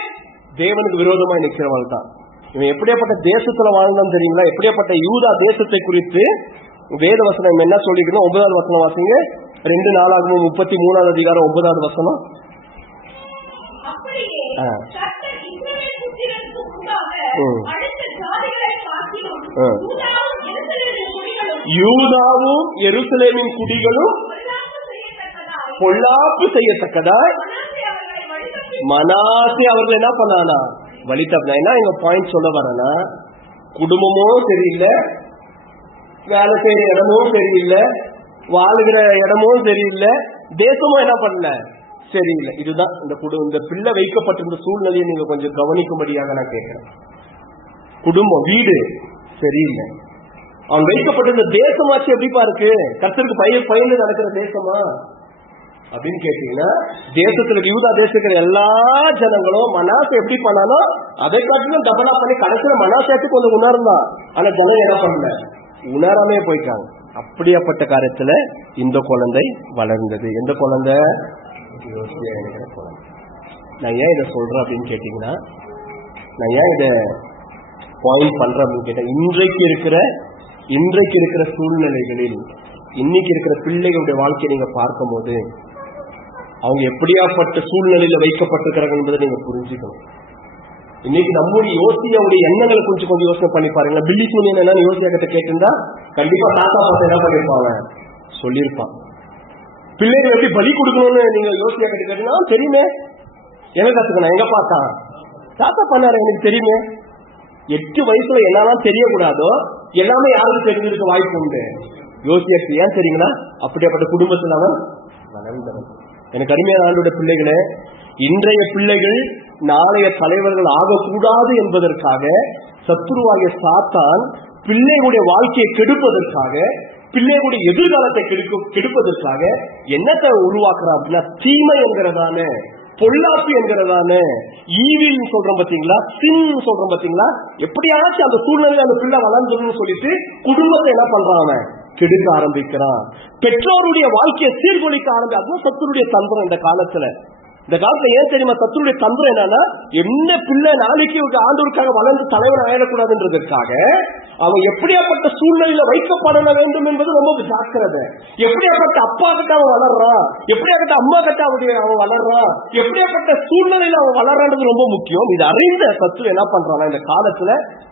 தேவனுக்கு விரோதமா நிற்கிறவர்கள் தான். இவன் எப்படியாப்பட்ட தேசத்துல வாழ்ந்தான் தெரியுங்களா? எப்படியாப்பட்ட யூதா தேசத்தை குறித்து வேத வசனம் என்ன சொல்லிக்கணும்? 9வது வசனம் வாசிங்க. 2 நாளாகமம் 33வது அதிகாரம் 9வது வசனம். யூதாவும் எருசலேமின் குடிகளும் பொல்லாப்பு செய்யத்தக்கதாய் மனாசே அவர்கள் என்ன பண்ணானா? வழி தப்பினா. என்ன எங்க பாயிண்ட் சொல்ல வரனா, குடும்பமும் சரியில்லை, வேலை செய்யற இடமும் சரியில்லை, வாழுகிற இடமும் சரியில்லை, தேசமும் என்ன பண்ணல, சரியில்லை. இதுதான் இந்த பிள்ளை வைக்கப்பட்டிருந்த சூழ்நிலையை நீங்க கொஞ்சம் கவனிக்கும்படியாக நான் கேட்கிறேன். குடும்பம், வீடு சரியில்லை, அவன் வைக்கப்பட்டிருந்த தேசமாச்சு எப்படிப்பா இருக்கு? கர்த்தருக்கு பயந்து நடக்கிற தேசமா அப்படின்னு கேட்டீங்கன்னா, தேசத்துல யூதா தேசத்துல எல்லா ஜனங்களும் மனாசை எப்படி பண்ணானோ அதை காட்டிலும் டபலா பண்ணி கடைசியில மனாசாக்கு கொஞ்சம் உணர்ந்தான். ஆனா ஜனம் என்ன பண்ணல, உணராமே போயிட்டாங்க. அப்படியாப்பட்ட காரியத்துல இந்த குழந்தை வளர்ந்தது. எந்த குழந்தை? நான் ஏன் இதை சொல்றேன் அப்படின்னு கேட்டீங்கன்னா, நான் ஏன் இதை பாயிண்ட் பண்றேன் அப்படின்னு கேட்டேன், இன்றைக்கு இருக்கிற சூழ்நிலைகளில் இன்னைக்கு இருக்கிற பிள்ளைகளுடைய வாழ்க்கையை நீங்க பார்க்கும் போது அவங்க எப்படியாப்பட்ட சூழ்நிலையில வைக்கப்பட்டிருக்கிறாங்க என்பதை நீங்க புரிஞ்சுக்கணும். இன்னைக்கு நம்முடைய யோசியாவுடைய எண்ணங்களை கொஞ்சம் யோசனை பண்ணி பாருங்க. பில்லி சூனியன் என்னன்னு யோசியா கிட்ட கேட்டிருந்தா கண்டிப்பா தாத்தா பாத்தா என்ன பண்ணிருப்பாங்க, சொல்லியிருப்பான். பிள்ளைகள் எப்படி பலி கொடுக்கணும்னு நீங்க யோசியா கிட்ட கேட்டீங்கன்னா, தெரியுமே, எங்க கத்துக்கணும், எங்க பார்த்தா தாத்தா பண்ணாரு எனக்கு தெரியுமே. 8 வயசுல என்னதான் தெரியக்கூடாதோ எல்லாமே யாருக்கு தெரிஞ்சிருக்க வாய்ப்பு உண்டு, யோசியாக்கு. ஏன் தெரியுங்களா? அப்படியாப்பட்ட குடும்பத்தில் அவன் வளர்ந்தவன். எனக்கு அருமையான ஆண்டோட பிள்ளைகளே, இன்றைய பிள்ளைகள் நாளைய தலைவர்கள் ஆகக்கூடாது என்பதற்காக சத்துருவாகிய சாத்தான் பிள்ளைகளுடைய வாழ்க்கையை கெடுப்பதற்காக, பிள்ளைகளுடைய எதிர்காலத்தை கெடுப்பதற்காக என்னத்தை உருவாக்குறான் அப்படின்னா, தீமை என்கிறதான, பொல்லாப்பு என்கிறதான, ஈவில் சொல்றோம் பாத்தீங்களா, சின் சொல்றோம் பாத்தீங்களா, எப்படியாச்சும் அந்த சூழ்நிலையில அந்த பிள்ளை வளர்ந்துன்னு சொல்லிட்டு குடும்பத்தை என்ன பண்றான், கெடுக்க ஆரம்பிக்கிறான். பெற்றோருடைய வாழ்க்கையை சீர்குலைக்க ஆரம்பி. அதுவும் சத்துருடைய தந்திரம் இந்த காலத்துல. இந்த காலத்துல ஏன் தெரியுமா சத்துருடைய தந்திரம் என்னன்னா, என்ன பிள்ளை நாளைக்கு ஆண்டவருக்காக வளர்ந்து தலைவர் ஆயிடக்கூடாதுன்றதற்காக அவன் எப்படியாப்பட்ட சூழ்நிலையில வைக்கப்பட வேண்டும் என்பது ரொம்ப ஜாக்கிரதை. எப்படியாப்பட்ட அப்பா கிட்ட அவன் வளர்றான், எப்படியாப்பட்ட அம்மா கிட்ட அவன் வளர்றான், எப்படியாப்பட்ட சூழ்நிலையில அவன் வளர்றான்றது ரொம்ப முக்கியம். இது அறிந்த சத்துரு என்ன பண்றான் இந்த காலத்துல,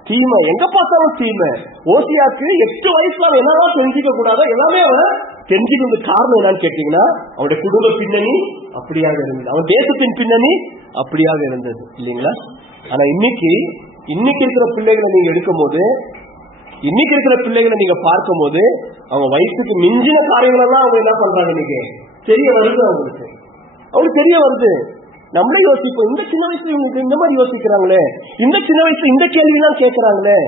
தீமை எங்க பார்த்தாலும் தீமை. ஓசியாக்கு 8 வயசுல அவன் என்னதான் தெரிஞ்சுக்க கூடாதோ எல்லாமே அவன் தெரிஞ்சுக்கிறது. காரணம் என்னன்னு கேட்டீங்கன்னா, அவனுடைய குடும்ப பின்னணி அப்படியாக இருந்தது, அவன் தேசத்தின் பின்னணி அப்படியாக இருந்தது இல்லைங்களா? ஆனா இன்னைக்கு இருக்கிற பிள்ளைகளை நீங்க எடுக்கும் போது, இன்னைக்கு இருக்கிற பிள்ளைகளை நீங்க பார்க்கும் போது, அவங்க வயசுக்கு மிஞ்சின காரியங்கள் எல்லாம் அவங்க என்ன பண்றாங்க இன்னைக்கு தெரிய வருது. அவங்களுக்கு தெரிய வருது. நம்மளே யோசிப்போம், இந்த சின்ன வயசுல இவங்களுக்கு இந்த மாதிரி யோசிக்கிறாங்களே, இந்த சின்ன வயசுல இந்த கேள்வி எல்லாம் கேட்கறாங்களே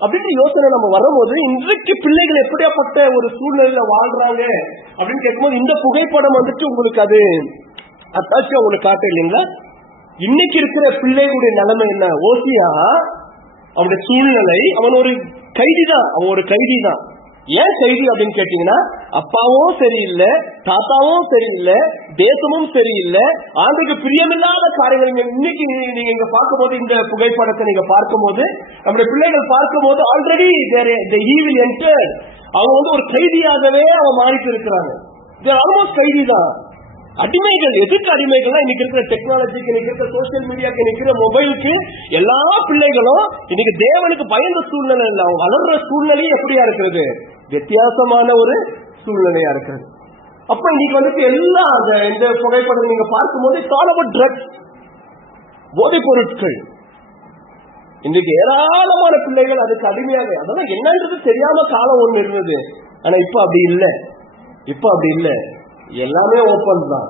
அப்படின்னு யோசனை நம்ம வரும்போது, இன்றைக்கு பிள்ளைகள் எப்படியாப்பட்ட ஒரு சூழ்நிலையில வாழ்றாங்க அப்படின்னு கேட்கும்போது, இந்த புகைப்படம் வந்துட்டு உங்களுக்கு அது அத்தாச்சு உங்களுக்கு காட்ட இல்லைங்களா? இன்னைக்கு இருக்கிற பிள்ளைகளுடைய நிலைமை என்ன? ஓசியா அவனுடைய சூழ்நிலை, அவன் ஒரு கைதி தான். ஏன் கைதி அப்படின்னு கேட்டீங்கன்னா, அப்பாவும் சரியில்லை, தாத்தாவும் சரியில்லை, தேசமும் சரியில்லை, ஆண்டுக்கு பிரியமில்லாத காரியங்கள். இன்னைக்கு நீங்க இங்க பார்க்கும் போது, இந்த புகைப்படத்தை நீங்க பார்க்கும் போது, நம்முடைய பிள்ளைகள் பார்க்கும் போது ஆல்ரெடி அவங்க ஒரு கைதியாகவே அவன் மாறிட்டு இருக்கிறாங்க. ஆல்மோஸ்ட் கைதி தான். அடிமைகள். எதுக்கு அடிமைகள்? இன்னைக்கு இருக்கிற டெக்னாலஜிக்கு, இன்னைக்கு இருக்கிற சோசியல் மீடியாக்கு, இன்னைக்கு இருக்கிற மொபைலுக்கு எல்லா பிள்ளைகளும் இன்னைக்கு தேவனுக்கு பயந்த சூழ்நிலை இல்லை. அவங்க வளர்ற சூழ்நிலை எப்படியா இருக்கிறது? வித்தியாசமான ஒரு சூழ்நிலையா இருக்கிறது. அப்ப இன்னைக்கு வந்துட்டு எல்லா இந்த புகைப்படம் நீங்க பார்க்கும் போது ட்ரக்ஸ், போதைப் பொருட்கள். இன்றைக்கு ஏராளமான பிள்ளைகள் அதுக்கு அடிமையாக, அதெல்லாம் என்னன்றது தெரியாம காலம் ஒண்ணு இருந்தது. ஆனா இப்ப அப்படி இல்லை. எல்லாமே ஓப்பன் தான்.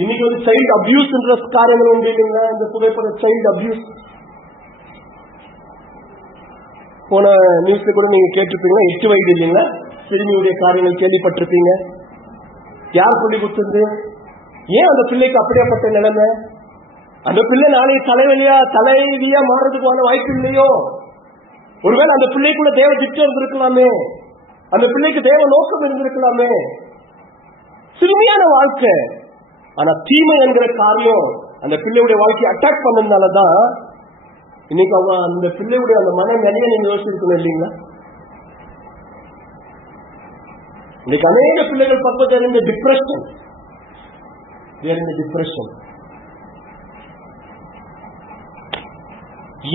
இன்னைக்கு வந்து சைல்டு அபியூஸ் காரியங்கள் உண்டு இல்லைங்களா? இந்த புகைப்பட சைல்டு அபியூஸ். போன நியூஸ்ல கூட நீங்க கேட்டிருப்பீங்களா, 8 வயது இல்லைங்களா சிறுமியுடைய காரியங்கள் கேள்விப்பட்டிருப்பீங்க. யார் சொல்லி கொடுத்தது? ஏன் அந்த பிள்ளைக்கு அப்படியாப்பட்ட நிலைமை? அந்த பிள்ளை நாளைக்கு தலைவியா மாறதுக்கான வாய்ப்பு இல்லையோ? ஒருவேளை அந்த பிள்ளைக்குள்ள தேவ திட்டம் இருந்திருக்கலாமே, அந்த பிள்ளைக்கு தேவ நோக்கம் இருந்திருக்கலாமே. சிறுமியான வாழ்க்கை, ஆனா தீமை என்கிற காரியம் அந்த பிள்ளையுடைய வாழ்க்கையை அட்டாக் பண்ணதுனாலதான் இன்னைக்கு அவங்க அந்த பிள்ளையுடைய அந்த மன நிலையை நீங்க யோசிச்சிருக்கணும் இல்லைங்களா? இன்னைக்கு அநேக பிள்ளைகள் பக்கத்தில் இருந்த டிப்ரெஷன்.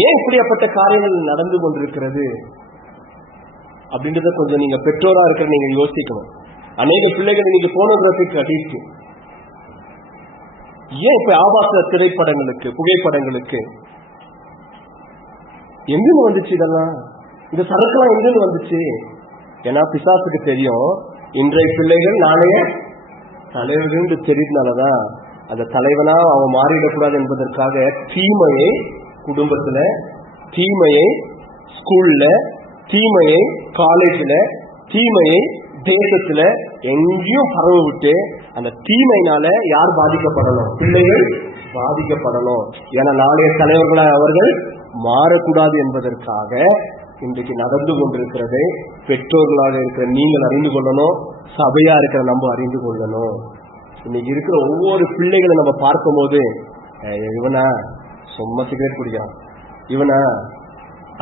ஏன் இப்படியாப்பட்ட காரியங்கள் நடந்து கொண்டிருக்கிறது அப்படின்றத கொஞ்சம் நீங்க பெற்றோரா இருக்கிற நீங்க யோசிக்கணும். அநேக பிள்ளைகள் இன்னைக்கு போனோகிராபிக் அடிக்ட். ஏன் இப்ப ஆபாச திரைப்படங்களுக்கு, புகைப்படங்களுக்கு எங்கிருந்து வந்துச்சு? இதெல்லாம் இந்த சரக்குலாம் எங்கிருந்து வந்துச்சு? ஏன்னா பிசாசுக்கு தெரியும் இன்றைய பிள்ளைகள் நாளைய தலைவர்கள் தெரியுதுனாலதான் அந்த தலைவனா அவன் மாறிடக்கூடாது என்பதற்காக தீமையை குடும்பத்துல, தீமையை ஸ்கூல்ல, தீமையை காலேஜ்ல, தீமையை தேசத்துல எங்கேயும் பரவ விட்டு அந்த தீமையினால யார் பாதிக்கப்படணும்? பிள்ளைகள் பாதிக்கப்படணும். ஏன்னா நாளைய தலைவர்களாக அவர்கள் மாறக்கூடாது என்பதற்காக இன்றைக்கு நடந்து கொண்டிருக்கிறதை பெற்றோர்களாக இருக்கிற நீங்கள் அறிந்து கொள்ளணும், சபையா இருக்கிற நம்ம அறிந்து கொள்ளணும். இன்னைக்கு இருக்கிற ஒவ்வொரு பிள்ளைகளை நம்ம பார்க்கும் போது, இவனா சும்மா சிகரெட் குடிக்கிறான், இவனா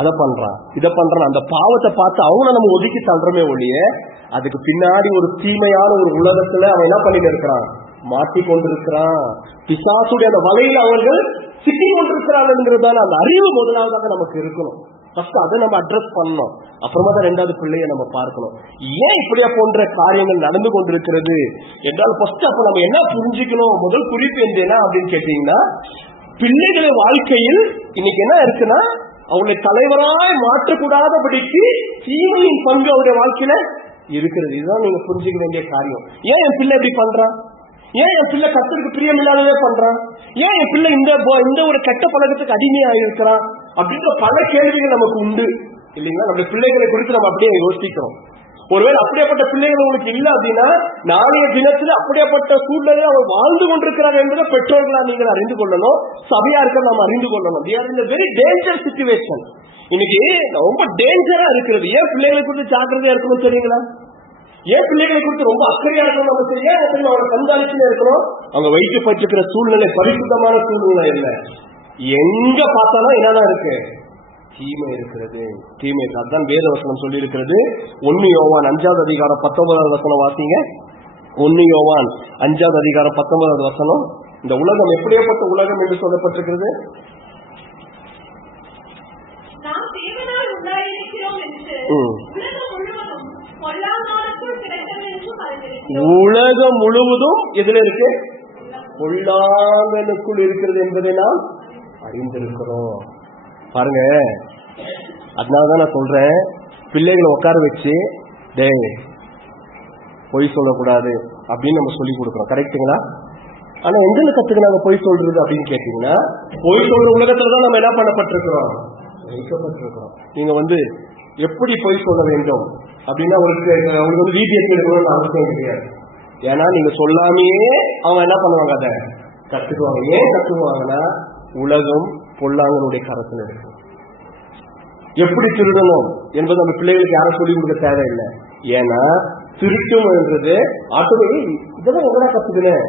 அதை பண்றான், இதை பண்றான், அந்த பாவத்தை பார்த்து அவங்கள நம்ம ஒதுக்கி தள்ளுறமே ஒழிய அதுக்கு பின்னாடி ஒரு தீமையான ஒரு உலகத்துல அவன் என்ன பண்ணிட்டு இருக்கிறான்? மாட்டிக்கொண்டிருக்கிறான். பிசாசுடைய அந்த வலையில் அவர்கள் சிக்கி கொண்டிருக்கிறாங்கிறதால அந்த அறிவு முதலாவதாக நமக்கு இருக்கணும். ஃபர்ஸ்ட் அதை நம்ம அட்ரஸ் பண்ணணும், அப்புறமா தான் ரெண்டாவது பிள்ளைய நம்ம பார்க்கணும். ஏன் இப்படியா போன்ற காரியங்கள் நடந்து கொண்டிருக்கிறது என்றால் ஃபர்ஸ்ட் அப்ப நம்ம என்ன புரிஞ்சுக்கணும்? முதல் குறிப்பு என்ன அப்படின்னு கேட்டீங்கன்னா, பிள்ளைகளை வாழ்க்கையில் இன்னைக்கு என்ன இருக்குன்னா, அவருடைய தலைவராய் மாற்றக்கூடாதபடிக்கு தீமையின் பங்கு அவருடைய வாழ்க்கையில இருக்கிறது. இதுதான் நீங்க புரிஞ்சுக்க வேண்டிய காரியம். ஏன் என் பிள்ளை இப்படி பண்றான்? ஏன் என் பிள்ளை கர்த்தருக்கு பிரியமில்லாதவே பண்றான்? ஏன் என் பிள்ளை இந்த ஒரு கெட்ட பழக்கத்துக்கு அடிமையா இருக்கிறான்? அப்படின்ற பல கேள்விகள் நமக்கு உண்டு இல்லைங்களா? நம்ம பிள்ளைகளை குறித்து நம்ம அப்படியே யோசிக்கிறோம். ஒருவேளை அப்படியேப்பட்ட பிள்ளைகள் உங்களுக்கு இல்ல அப்படின்னா, நாளைய தினத்துல அப்படியேப்பட்ட சூழ்நிலை அவர் வாழ்ந்து கொண்டிருக்கிறார் என்பதை பெற்றோர்களா நீங்கள் அறிந்து கொள்ளணும், சபையா இருக்க நாம் அறிந்து கொள்ளணும். They are in a very danger situation. இன்னைக்கு ரொம்ப டேஞ்சரா இருக்கிறது. ஏன் பிள்ளைகளை குறித்து ஜாக்கிரதையா இருக்கணும் தெரியுங்களா? ஏன் பிள்ளைகளை குறித்து ரொம்ப அக்கறையா இருக்கணும்? நம்ம ஏன் அவங்க கண்காணிச்சுல இருக்கணும்? அவங்க வைக்கப்பட்டிருக்கிற சூழ்நிலை பரிசுத்தமான சூழ்நிலை இல்லை. எங்க பார்த்தாலும் என்னதான் இருக்கு? தீமை இருக்கிறது, தீமை. அதுதான் வேத வசனம் சொல்லி இருக்கிறது. 1 யோவான் 5வது அதிகாரம் 19வது வசனம் வாசிங்க. 1 யோவான் 5வது அதிகாரம் 19வது வசனம். இந்த உலகம் எப்படியாப்பட்ட உலகம் என்று சொல்லப்பட்டிருக்கிறது? உலகம் முழுவதும் எதுல இருக்கு? பொல்லாங்கனுக்குள் இருக்கிறது என்பதை நாம் அறிந்திருக்கிறோம். பாருங்க, அதனாலதான் நான் சொல்றேன், பிள்ளைகளை உட்கார வச்சு டேய் பொய் சொல்லக்கூடாது அப்படின்னு நம்ம சொல்லி கொடுக்குறோம். கரெக்டுங்களா? ஆனா எங்க கத்துக்கிறாங்க பொய் சொல்றது அப்படின்னு கேட்டீங்கன்னா, பொய் சொல்ற உலகத்துலதான் நம்ம என்ன பண்ணப்பட்டிருக்கிறோம்? வைக்கப்பட்டிருக்கிறோம். நீங்க எப்படி பொய் சொல்ல வேண்டும் அப்படின்னா அவங்களுக்கு வீடியோ எடுக்கணும்னு அவசியம் கிடையாது. ஏன்னா நீங்க சொல்லாமையே அவங்க என்ன பண்ணுவாங்க? அதை கத்துக்குவாங்க. ஏன் கத்துக்குவாங்கன்னா, உலகம் பொல்லாங்கனுடைய கரத்தில் இருக்கு. எப்படி திருடணும் என்பது நம்ம பிள்ளைகளுக்கு யாரும் சொல்லிக் கொடுக்க தேவையில்லை. ஏன்னா திருட்டும் என்றது ஆட்டோமேட்டிக் இதெல்லாம் எவ்வளோ கத்துக்கணும்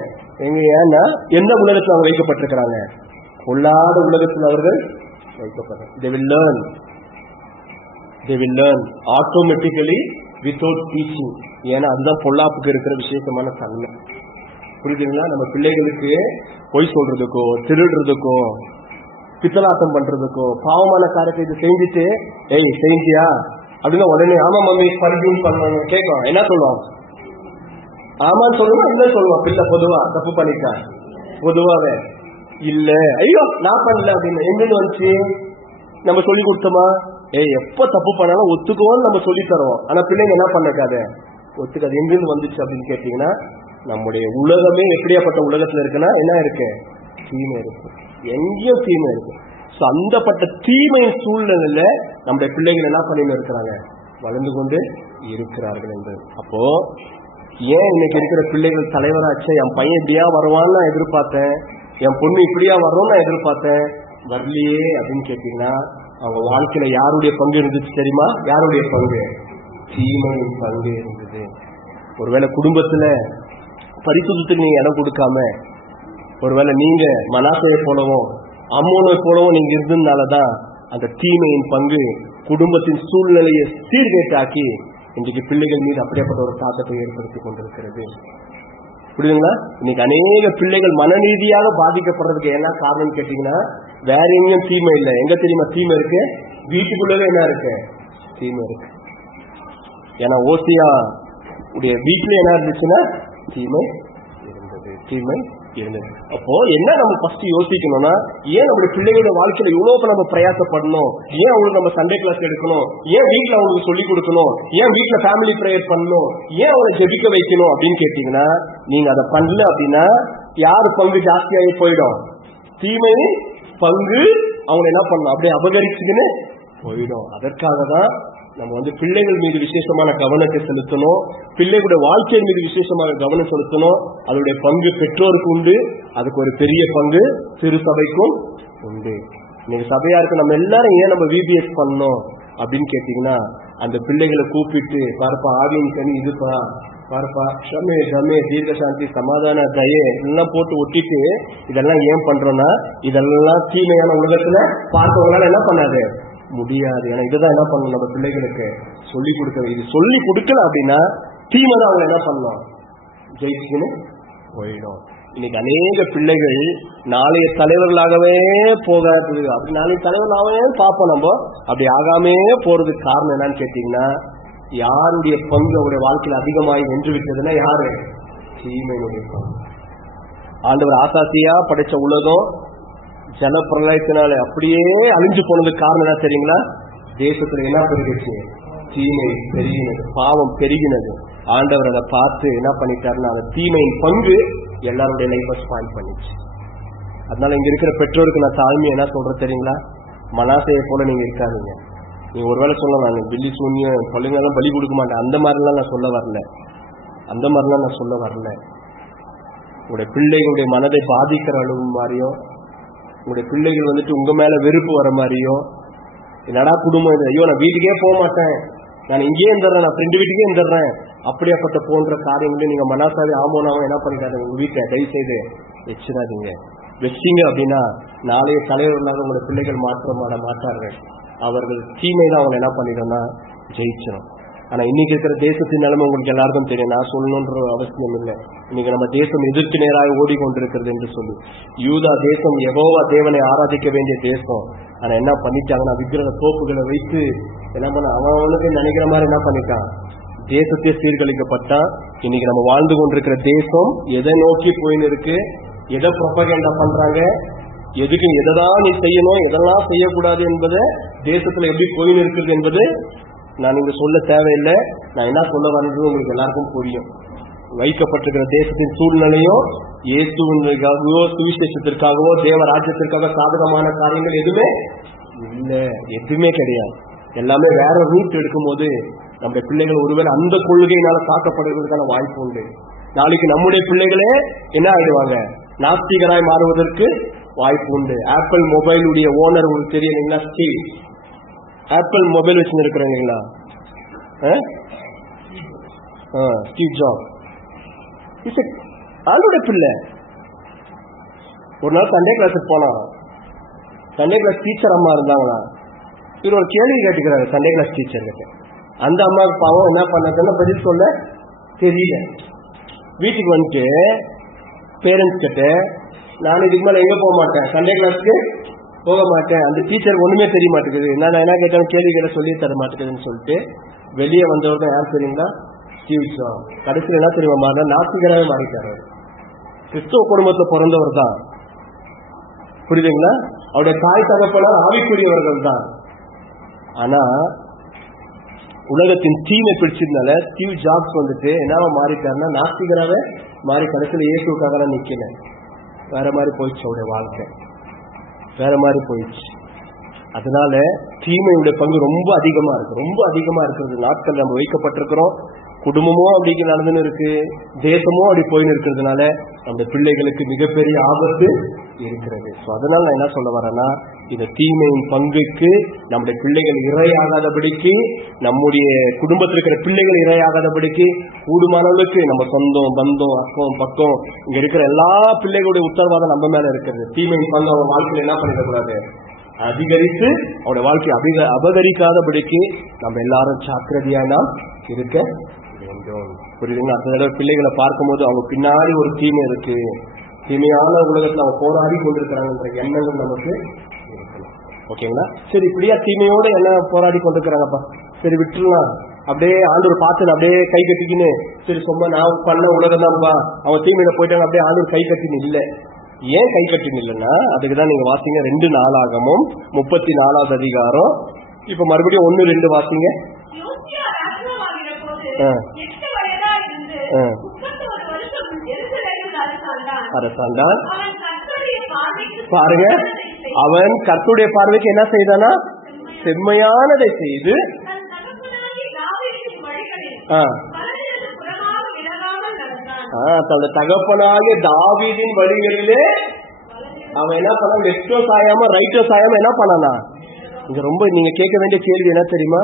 எங்க? ஏன்னா எந்த உலகத்தில் அவங்க வைக்கப்பட்டிருக்கிறாங்க? பொல்லாத உலகத்தில் அவர்கள் வைக்கப்பட்ட. They will learn automatically without teaching. ஏன்னா அதுதான் பொல்லாப்புக்கு இருக்கிற விசேஷமான தன்மை. புரியுதுங்களா? நம்ம பிள்ளைகளுக்கு பொய் சொல்றதுக்கோ, திருடுறதுக்கோ, பித்தலாட்டம் பண்றதுக்கோ, பாவமான காரியத்தை இது செஞ்சுட்டு செஞ்சியா அப்படின்னா உடனே ஆமா மம்மி பரிஜூன் பண்ணுவாங்க. கேட்கும், என்ன சொல்லுவான்? ஆமான்னு சொல்லுவான், இல்ல சொல்லுவான். பிள்ளை பொதுவா தப்பு பண்ணிட்டான், பொதுவாவே இல்ல ஐயோ நான் பண்ணல அப்படின்னு. எங்கிருந்து வந்துச்சு? நம்ம சொல்லி கொடுத்தோமா? எப்ப தப்பு பண்ணாலும் ஒத்துக்குவோம் நம்ம சொல்லி தருவோம். ஆனா பிள்ளைங்க என்ன பண்ணக்காத ஒத்துக்காது. எங்கிருந்து வந்துச்சு அப்படின்னு கேட்டீங்கன்னா, நம்முடைய உலகமே எப்படியாப்பட்ட உலகத்துல இருக்குன்னா என்ன இருக்கு? தீமை இருக்கு. எங்கேயும் தீமை இருக்கு. அந்தப்பட்ட தீமையின் சூழ்நிலையில நம்முடைய பிள்ளைகள் என்ன பண்ணிட்டு இருக்கிறாங்க, வளர்ந்து கொண்டு இருக்கிறார்கள் என்று. அப்போ ஏன் இன்னைக்கு இருக்கிற பிள்ளைகள் தலைவராச்சே, என் பையன் இப்படியா வருவான்னு நான் எதிர்பார்த்தேன், என் பொண்ணு இப்படியா வரும்னு நான் எதிர்பார்த்தேன், வரலையே அப்படின்னு கேட்டீங்கன்னா அவங்க வாழ்க்கையில யாருடைய பங்கு இருந்துச்சு தெரியுமா? யாருடைய பங்கு? தீமையின் பங்கு இருந்தது. ஒருவேளை குடும்பத்துல பரிசுத்தத்துக்கு நீங்க இடம் கொடுக்காம, ஒருவேளை நீங்க மனாசையை போலவும் அம்மோனை போலவும் நீங்க இருந்ததுனாலதான் அந்த தீமையின் பங்கு குடும்பத்தின் சூழ்நிலையை சீர்கேட்டாக்கி இன்றைக்கு பிள்ளைகள் மீது அப்படியேப்பட்ட ஒரு தாக்கத்தை ஏற்படுத்தி கொண்டிருக்கிறது. புரியுதுங்களா? இன்னைக்கு அநேக பிள்ளைகள் மனநீதியாக பாதிக்கப்படுறதுக்கு என்ன காரணம் கேட்டீங்கன்னா, வேற எங்கேயும் தீமை இல்லை. எங்க தெரியுமா தீமை இருக்கு? வீட்டுக்குள்ளவே என்ன இருக்கு? தீமை இருக்கு. ஏன்னா ஓசியா உடைய வீட்டுல என்ன இருந்துச்சுன்னா தீமை இருந்தது, தீமை இருந்தது. அப்போ என்ன நம்ம ஃபர்ஸ்ட் யோசிக்கணும்னா, ஏன் நம்முடைய பிள்ளைகளோட வாழ்க்கையில இவ்வளவு நம்ம பிரயாசப்படணும், ஏன் அவங்களுக்கு நம்ம சண்டே கிளாஸ் எடுக்கணும், ஏன் வீட்டுல அவங்களுக்கு சொல்லிக் கொடுக்கணும், ஏன் வீட்டுல ஃபேமிலி பிரேயர் பண்ணணும், ஏன் அவங்களை ஜெபிக்க வைக்கணும் அப்படின்னு கேட்டீங்கன்னா, நீங்க அதை பண்ணல அப்படின்னா யாரு பங்கு ஜாஸ்தியாகி போயிடும்? தீமை பங்கு அவங்க என்ன பண்ணணும், அப்படியே அபகரிச்சுக்கின்னு போயிடும். அதற்காக தான் நம்ம பிள்ளைகள் மீது விசேஷமான கவனத்தை செலுத்தணும், பிள்ளைகளுடைய வாழ்க்கையின் மீது விசேஷமாக கவனம் செலுத்தணும். அதனுடைய பங்கு பெற்றோருக்கு உண்டு, அதுக்கு ஒரு பெரிய பங்கு திருசபைக்கும் உண்டு. இன்னைக்கு சபையா இருக்கு, நம்ம எல்லாரும் ஏன் நம்ம VBS பண்ணணும் அப்படின்னு கேட்டீங்கன்னா, அந்த பிள்ளைகளை கூப்பிட்டு பார்ப்பா ஆவியின் கனி இதுப்பா, பார்ப்பா ஷமே ஜமே தீர்க்க சாந்தி சமாதான தயே எல்லாம் போட்டு ஒட்டிட்டு இதெல்லாம் ஏன் பண்றோம்னா, இதெல்லாம் தீமையான உலகத்துல பார்த்தவங்களால என்ன பண்ணாது முடியாது. ஏன்னா இதுதான் என்ன பண்ணணும், நம்ம பிள்ளைகளுக்கு சொல்லி கொடுக்க. இது சொல்லி கொடுக்கல அப்படின்னா தீமை தான் அவங்க என்ன பண்ணணும், ஜெயிச்சுன்னு போயிடும். இன்னைக்கு அநேக பிள்ளைகள் நாளைய தலைவர்களாகவே போகாது. அப்படி நாளைய தலைவர்களாகவே பார்ப்போம் நம்ம, அப்படி ஆகாமே போறதுக்கு காரணம் என்னன்னு கேட்டீங்கன்னா, யாருடைய பங்கு அவருடைய வாழ்க்கையில் அதிகமாகி வென்று விட்டதுன்னா யாரு? தீமையுடைய பங்கு. ஆண்டவர் ஆசாசியா படைச்ச உலகம் ஜல பிரளயத்தினால அப்படியே அழிஞ்சு போனதுக்கு காரணம் என்ன தெரியுங்களா? தேசத்துல என்ன பெருகிச்சு? தீமை பெருகினது, பாவம் பெருகினது. ஆண்டவர் அதை பார்த்து என்ன பண்ணிட்டாருன்னா, அந்த தீமையின் பங்கு எல்லாருடைய லைஃபை ஸ்பாயில் பண்ணிச்சு. அதனால இங்க இருக்கிற பெற்றோருக்கு நான் தாழ்மையை என்ன சொல்றேன் தெரியுங்களா? மனாசையை போல நீங்க இருக்காதீங்க. நீங்க ஒருவேளை சொல்லலாம், நான் பில்லி சூன்யம் பள்ளிங்கெல்லாம் பலி கொடுக்க மாட்டேன், அந்த மாதிரிலாம் நான் சொல்ல வரல, அந்த மாதிரிலாம் நான் சொல்ல வரல. உங்களுடைய பிள்ளைகளுடைய மனதை பாதிக்கிற அளவு மாதிரியும், உங்களுடைய பிள்ளைகள் உங்க மேல வெறுப்பு வர மாதிரியும், என்னடா குடும்பம் இது, ஐயோ நான் வீட்டுக்கே போக மாட்டேன், நான் இங்கேயே இருந்துடுறேன், நான் ஃப்ரெண்டு வீட்டுக்கே இருந்துடுறேன், அப்படியாப்பட்ட போன்ற காரியங்களும் நீங்க மனசாவே ஆமோனாவும் என்ன பண்ணிக்காதீங்க. உங்க வீட்டை தயவு செய்து வச்சிடாதீங்க. வச்சிங்க அப்படின்னா நாளைய தலைவர்களாக உங்களுடைய பிள்ளைகள் மாற்றப்பட மாட்டார்கள். அவர்கள் தீமையில அவங்க என்ன பண்ணிடும்னா ஜெயிச்சிடும். ஆனா இன்னைக்கு இருக்கிற தேசத்தின் நிலைமை உங்களுக்கு எல்லாருக்கும் தெரியும், நான் சொல்லணுன்ற அவசியம் இல்லை. இன்னைக்கு நம்ம தேசம் எதிர்த்து நேராக ஓடிக்கொண்டிருக்கிறது என்று சொல்லி, யூதா தேசம் யெகோவா தேவனை ஆராதிக்க வேண்டிய தேசம். ஆனா என்ன பண்ணிட்டாங்கன்னா, விக்கிரக தோப்புகளை வைத்து என்ன பண்ண, அவனுக்கு நினைக்கிற மாதிரி என்ன பண்ணிட்டான், தேசத்தை சீர்கழிக்கப்பட்டா. இன்னைக்கு நம்ம வாழ்ந்து கொண்டிருக்கிற தேசம் எதை நோக்கி போயின்னு இருக்கு, எதை ப்ரொபகேண்டா பண்றாங்க, எதுக்கு எதான் நீ செய்யணும் எதெல்லாம் செய்யக்கூடாது என்பது தேசத்துல எப்படி போயின்னு இருக்குது என்பது நான் இங்க சொல்ல தேவையில்லை. நான் என்ன சொல்ல வர்றது உங்களுக்கு எல்லாருக்கும் புரியும். வைக்கப்பட்டிருக்கிற தேசத்தின் சூழ்நிலையும் இயேசுவிற்காகவோ சுவிசேஷத்திற்காகவோ தேவ ராஜ்யத்திற்காக சாதகமான காரியங்கள் எதுவுமே இல்லை, எதுவுமே கிடையாது. எல்லாமே வேற ரூட் எடுக்கும் போது நம்முடைய பிள்ளைகள் ஒருவேளை அந்த கொள்கையினால தாக்கப்படுவதற்கான வாய்ப்பு உண்டு. நாளைக்கு நம்முடைய பிள்ளைகளே என்ன ஆயிடுவாங்க, நாஸ்திகராய் மாறுவதற்கு வாய்ப்பு உண்டு. ஆப்பிள் மொபைல் உடைய ஓனர் உங்களுக்கு தெரியுங்களா? ஸ்டீவ் ஆப்பிள் மொபைல் வச்சு இருக்கிறீங்களா? ஸ்டீவ் ஜாப் ஆளுடைய பிள்ளை. ஒரு நாள் சண்டே கிளாஸுக்கு போனா, சண்டே கிளாஸ் டீச்சர் அம்மா இருந்தாங்களா, இவர் ஒரு கேள்வி கேட்டுக்கிறாரு சண்டே கிளாஸ் டீச்சர் கிட்ட. அந்த அம்மாவுக்கு பாவம் என்ன பண்ணதுன்னு பதில் சொல்ல தெரியல. வீட்டுக்கு வந்துட்டு பேரண்ட்ஸ் கிட்ட, நான் இதுக்கு மேல எங்க போக மாட்டேன், சண்டே கிளாஸ்க்கு போக மாட்டேன், அந்த டீச்சருக்கு ஒண்ணுமே தெரிய மாட்டேங்குது, நான் என்ன கேட்டாலும் கேள்வி கேட்ட சொல்லி தர மாட்டேங்குதுன்னு சொல்லிட்டு வெளியே வந்தவர் தான் யார் தெரியுங்களா? Steve job. கடைசியில் என்ன தெரியுமா மாறினா, நாஸ்திகராகவே மாறிட்டாரு. கிறிஸ்துவ குடும்பத்துல பிறந்தவர் தான், புரியுதுங்களா? அவருடைய தாய் தகப்பனார் ஆவிக்குரியவர்கள் தான். ஆனா உலகத்தின் தீமை பிடிச்சதுனால ஸ்டீவ் ஜாப்ஸ் என்னவா மாறிட்டாருன்னா நாஸ்திகராகவே மாறி கடைசியில் இயேசுக்காக நிக்கல, வேற மாதிரி போயிடுச்சு. அவருடைய வாழ்க்கை வேற மாதிரி போயிடுச்சு. அதனால தீமையுடைய பங்கு ரொம்ப அதிகமா இருக்கு, ரொம்ப அதிகமா இருக்கிறது நாட்கள் நம்ம வைக்கப்பட்டிருக்கிறோம். குடும்பமும் அப்படி நடந்துன்னு இருக்கு, தேசமும் அப்படி போயின்னு இருக்கிறதுனால நம்ம பிள்ளைகளுக்கு மிகப்பெரிய ஆபத்து இருக்கிறது. அதனால நான் என்ன சொல்ல வரேன்னா, இந்த தீமையின் பங்குக்கு நம்முடைய பிள்ளைகள் இரையாகாதபடிக்கு, நம்முடைய குடும்பத்தில் இருக்கிற பிள்ளைகள் இரையாகாதபடிக்கு கூடுமானவர்களுக்கு நம்ம சொந்தம் பந்தம் அக்கம் பக்கம் இங்க இருக்கிற எல்லா பிள்ளைகளுடைய உத்தரவாதம் நம்ம மேல இருக்கிறது. தீமையின் பங்கு அவங்க வாழ்க்கையில என்ன பண்ணிடக்கூடாது, அதிகரித்து அவருடைய வாழ்க்கையை அபகரிக்காதபடிக்கு நம்ம எல்லாரும் ஜாக்கிரதையா நாம் இருக்க வேண்டும். புரியுதுங்களா? அந்த தடவை பிள்ளைகளை பார்க்கும் போது அவங்க பின்னாடி ஒரு தீமை இருக்கு, தீமையான உலகத்துல அவங்க போராடி கொண்டிருக்கிறாங்கன்ற எண்ணங்கள் நமக்கு இருக்கணும். ஓகேங்களா? சரி, இப்படியா தீமையோட என்ன போராடி கொண்டிருக்கிறாங்கப்பா, சரி விட்டுலாம், அப்படியே ஆண்டவர் பார்த்து அப்படியே கை கட்டிக்கின்னு சரி சும்மா நான் பண்ண உலகம் தான்ப்பா, அவன் தீமையில போயிட்டாங்க அப்படியே ஆண்டவர் கை கட்டின்னு இல்லை. ஏன் கை கட்டின்னு இல்லைன்னா, அதுக்குதான் நீங்க வாசிங்க 2 நாளாகமும் 34வது அதிகாரம். இப்ப மறுபடியும் 1-2 வாசிங்க. அரசாண்டான் பாருங்க, அவன் கர்த்தருடைய பார்வைக்கு என்ன செய்தானா, செம்மையானதை செய்து தன்னோட தகப்பனாகிய தாவீதின் வழிகளிலே அவன் என்ன பண்ண, லெப்டோ சாயாம ரைட்டோ சாயாம என்ன பண்ணானா. இங்க ரொம்ப நீங்க கேட்க வேண்டிய கேள்வி என்ன தெரியுமா,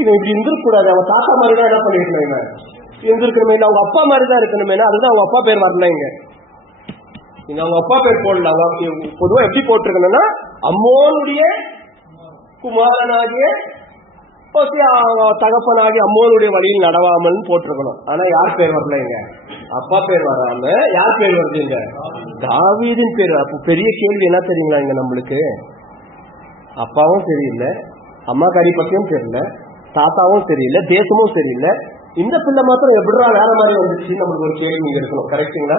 இவன் இப்படி இருந்திருக்கூடாது, அவன் தாத்தா மாதிரிதான் என்ன பண்ணிருக்கணும், இவன் இருந்திருக்கணுமே, இல்ல அவங்க அப்பா மாதிரிதான் இருக்கணுமே. அதுதான் அவங்க அப்பா பேர் வரல, இங்க அவங்க அப்பா பேர் போடல. பொதுவா எப்படி போட்டிருக்கணும்னா, அம்மோனுடைய குமாரனாகிய தகப்பனாகி அம்மோனுடைய வழியில் நடவாமல் போட்டிருக்கணும். ஆனா யார் பேர் வரல, இங்க அப்பா பேர் வராம யார் பேர் வருது, இங்க தாவீதின் பேர். அப்ப பெரிய கேள்வி என்ன தெரியுங்களா, இங்க நம்மளுக்கு அப்பாவும் சரியில்லை, அம்மா கறி பத்தியும் தெரியல, தாத்தாவும் சரியில்லை, தேசமும் சரியில்லை, இந்த பிள்ளை மாத்திரம் எப்படிடா வேற மாதிரி வந்துச்சு, நம்மளுக்கு ஒரு கேள்வி இருக்கணும். கரெக்டுங்களா?